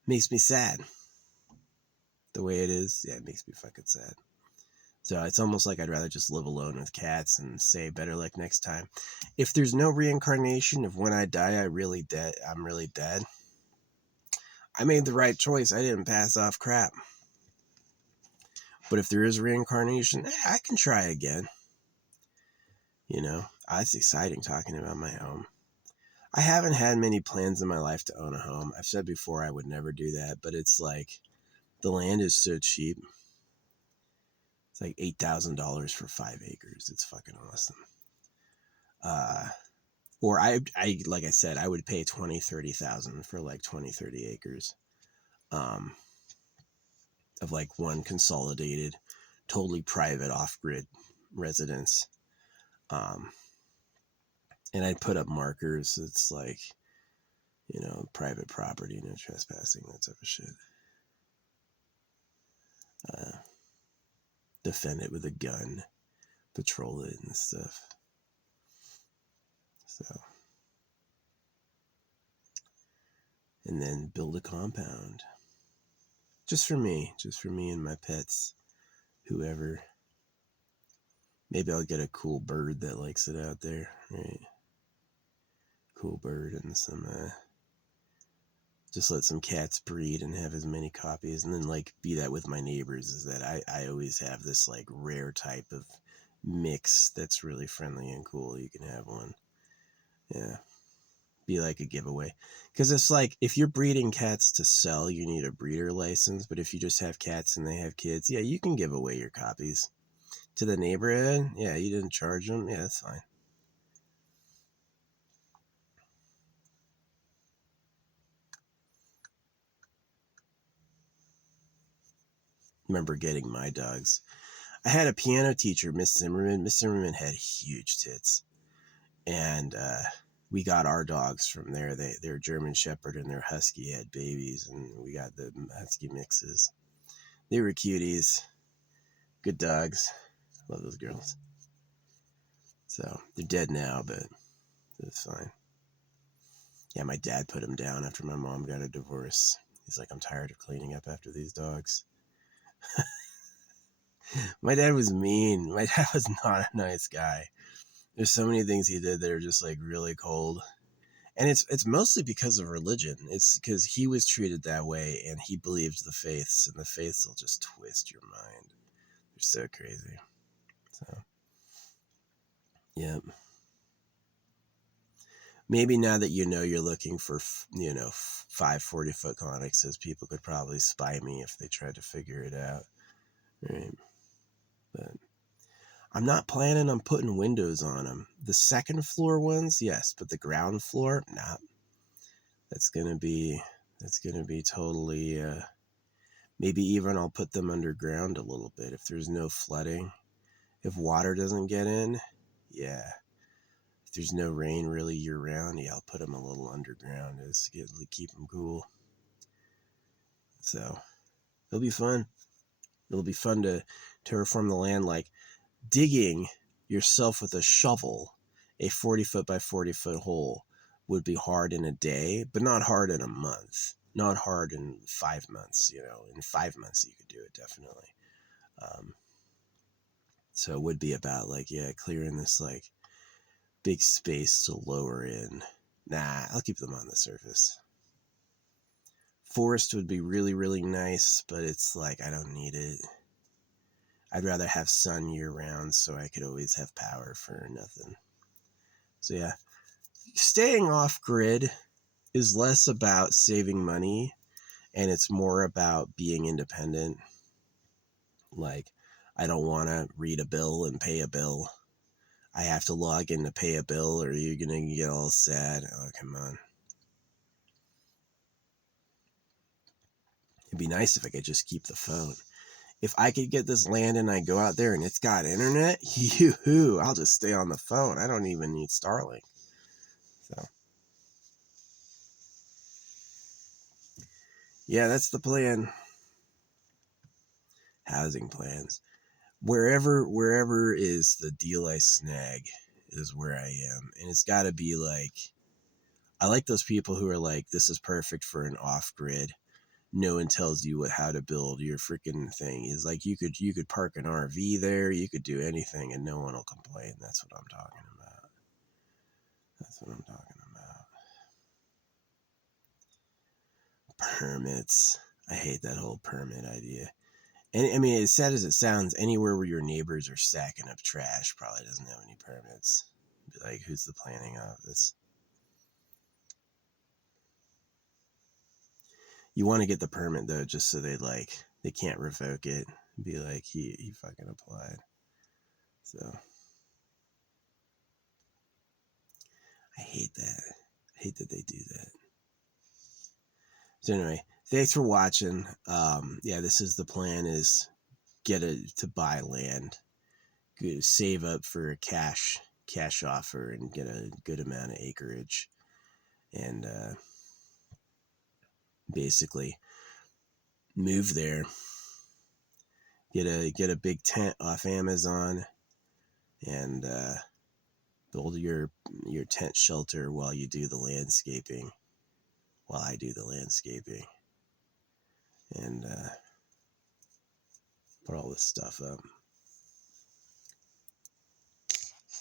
Makes me sad. The way it is, yeah, it makes me fucking sad. So it's almost like I'd rather just live alone with cats and say better luck next time. If there's no reincarnation, if when I die I'm really dead, I made the right choice. I didn't pass off crap. But if there is reincarnation, I can try again. You know, it's exciting talking about my home. I haven't had many plans in my life to own a home. I've said before I would never do that, but it's like the land is so cheap. It's like $8,000 for 5 acres. It's fucking awesome. Or I like I said, I would pay 20-30,000 for like 20-30 acres of like one consolidated, totally private off-grid residence. And I'd put up markers. It's like, you know, private property, no trespassing, that type of shit. Defend it with a gun, patrol it and stuff. So, and then build a compound. Just for me and my pets, whoever. Maybe I'll get a cool bird that likes it out there, right? Cool bird and some, just let some cats breed and have as many copies, and then like be that with my neighbors is that I always have this like rare type of mix that's really friendly and cool. You can have one. Yeah. Be like a giveaway. Because it's like if you're breeding cats to sell, you need a breeder license. But if you just have cats and they have kids, yeah, you can give away your copies to the neighborhood. Yeah, you didn't charge them. Yeah, that's fine. Remember getting my dogs. I had a piano teacher, Miss Zimmerman. Miss Zimmerman had huge tits. And we got our dogs from there. They're German Shepherd and their Husky had babies, and we got the Husky mixes. They were cuties. Good dogs. Love those girls. So they're dead now, but it's fine. Yeah, my dad put them down after my mom got a divorce. He's like, I'm tired of cleaning up after these dogs. My dad was mean. My dad was not a nice guy. There's so many things he did that are just like really cold. And it's mostly because of religion. It's because he was treated that way and he believed the faiths, and the faiths will just twist your mind. They're so crazy. So, yeah. Maybe now that you know you're looking for, 5 40-foot conics, people could probably spy me if they tried to figure it out. Right. But I'm not planning on putting windows on them. The second floor ones, yes, but the ground floor, nah. That's gonna be totally. Maybe even I'll put them underground a little bit if there's no flooding. If water doesn't get in, yeah. If there's no rain really year round, yeah, I'll put them a little underground to keep them cool. So it'll be fun. It'll be fun to terraform the land, like digging yourself with a shovel a 40-foot by 40-foot hole would be hard in a day, but not hard in a month. Not hard in 5 months. In 5 months you could do it definitely. So it would be about clearing this big space to lower in. Nah, I'll keep them on the surface. Forest would be really, really nice, but it's I don't need it. I'd rather have sun year round so I could always have power for nothing. So yeah, staying off grid is less about saving money and it's more about being independent. I don't want to read a bill and pay a bill. I have to log in to pay a bill or you're going to get all sad. Oh, come on. It'd be nice if I could just keep the phone. If I could get this land and I go out there and it's got internet, yoo-hoo, I'll just stay on the phone. I don't even need Starlink. So, yeah, that's the plan. Housing plans. Wherever is the deal I snag is where I am. And it's got to be I like those people who are this is perfect for an off-grid. No one tells you how to build your freaking thing. Is you could park an RV there, you could do anything and no one will complain. That's what I'm talking about. That's what I'm talking about. Permits. I hate that whole permit idea. And I mean, as sad as it sounds, anywhere where your neighbors are stacking up trash probably doesn't have any permits. Be who's the planning office? You want to get the permit though, just so they can't revoke it. Be he fucking applied. So I hate that. I hate that they do that. So anyway, thanks for watching. Yeah, this is the plan: is to buy land, save up for a cash offer, and get a good amount of acreage, and basically move there. Get a big tent off Amazon, and build your tent shelter while you do the landscaping. While I do the landscaping, and put all this stuff up.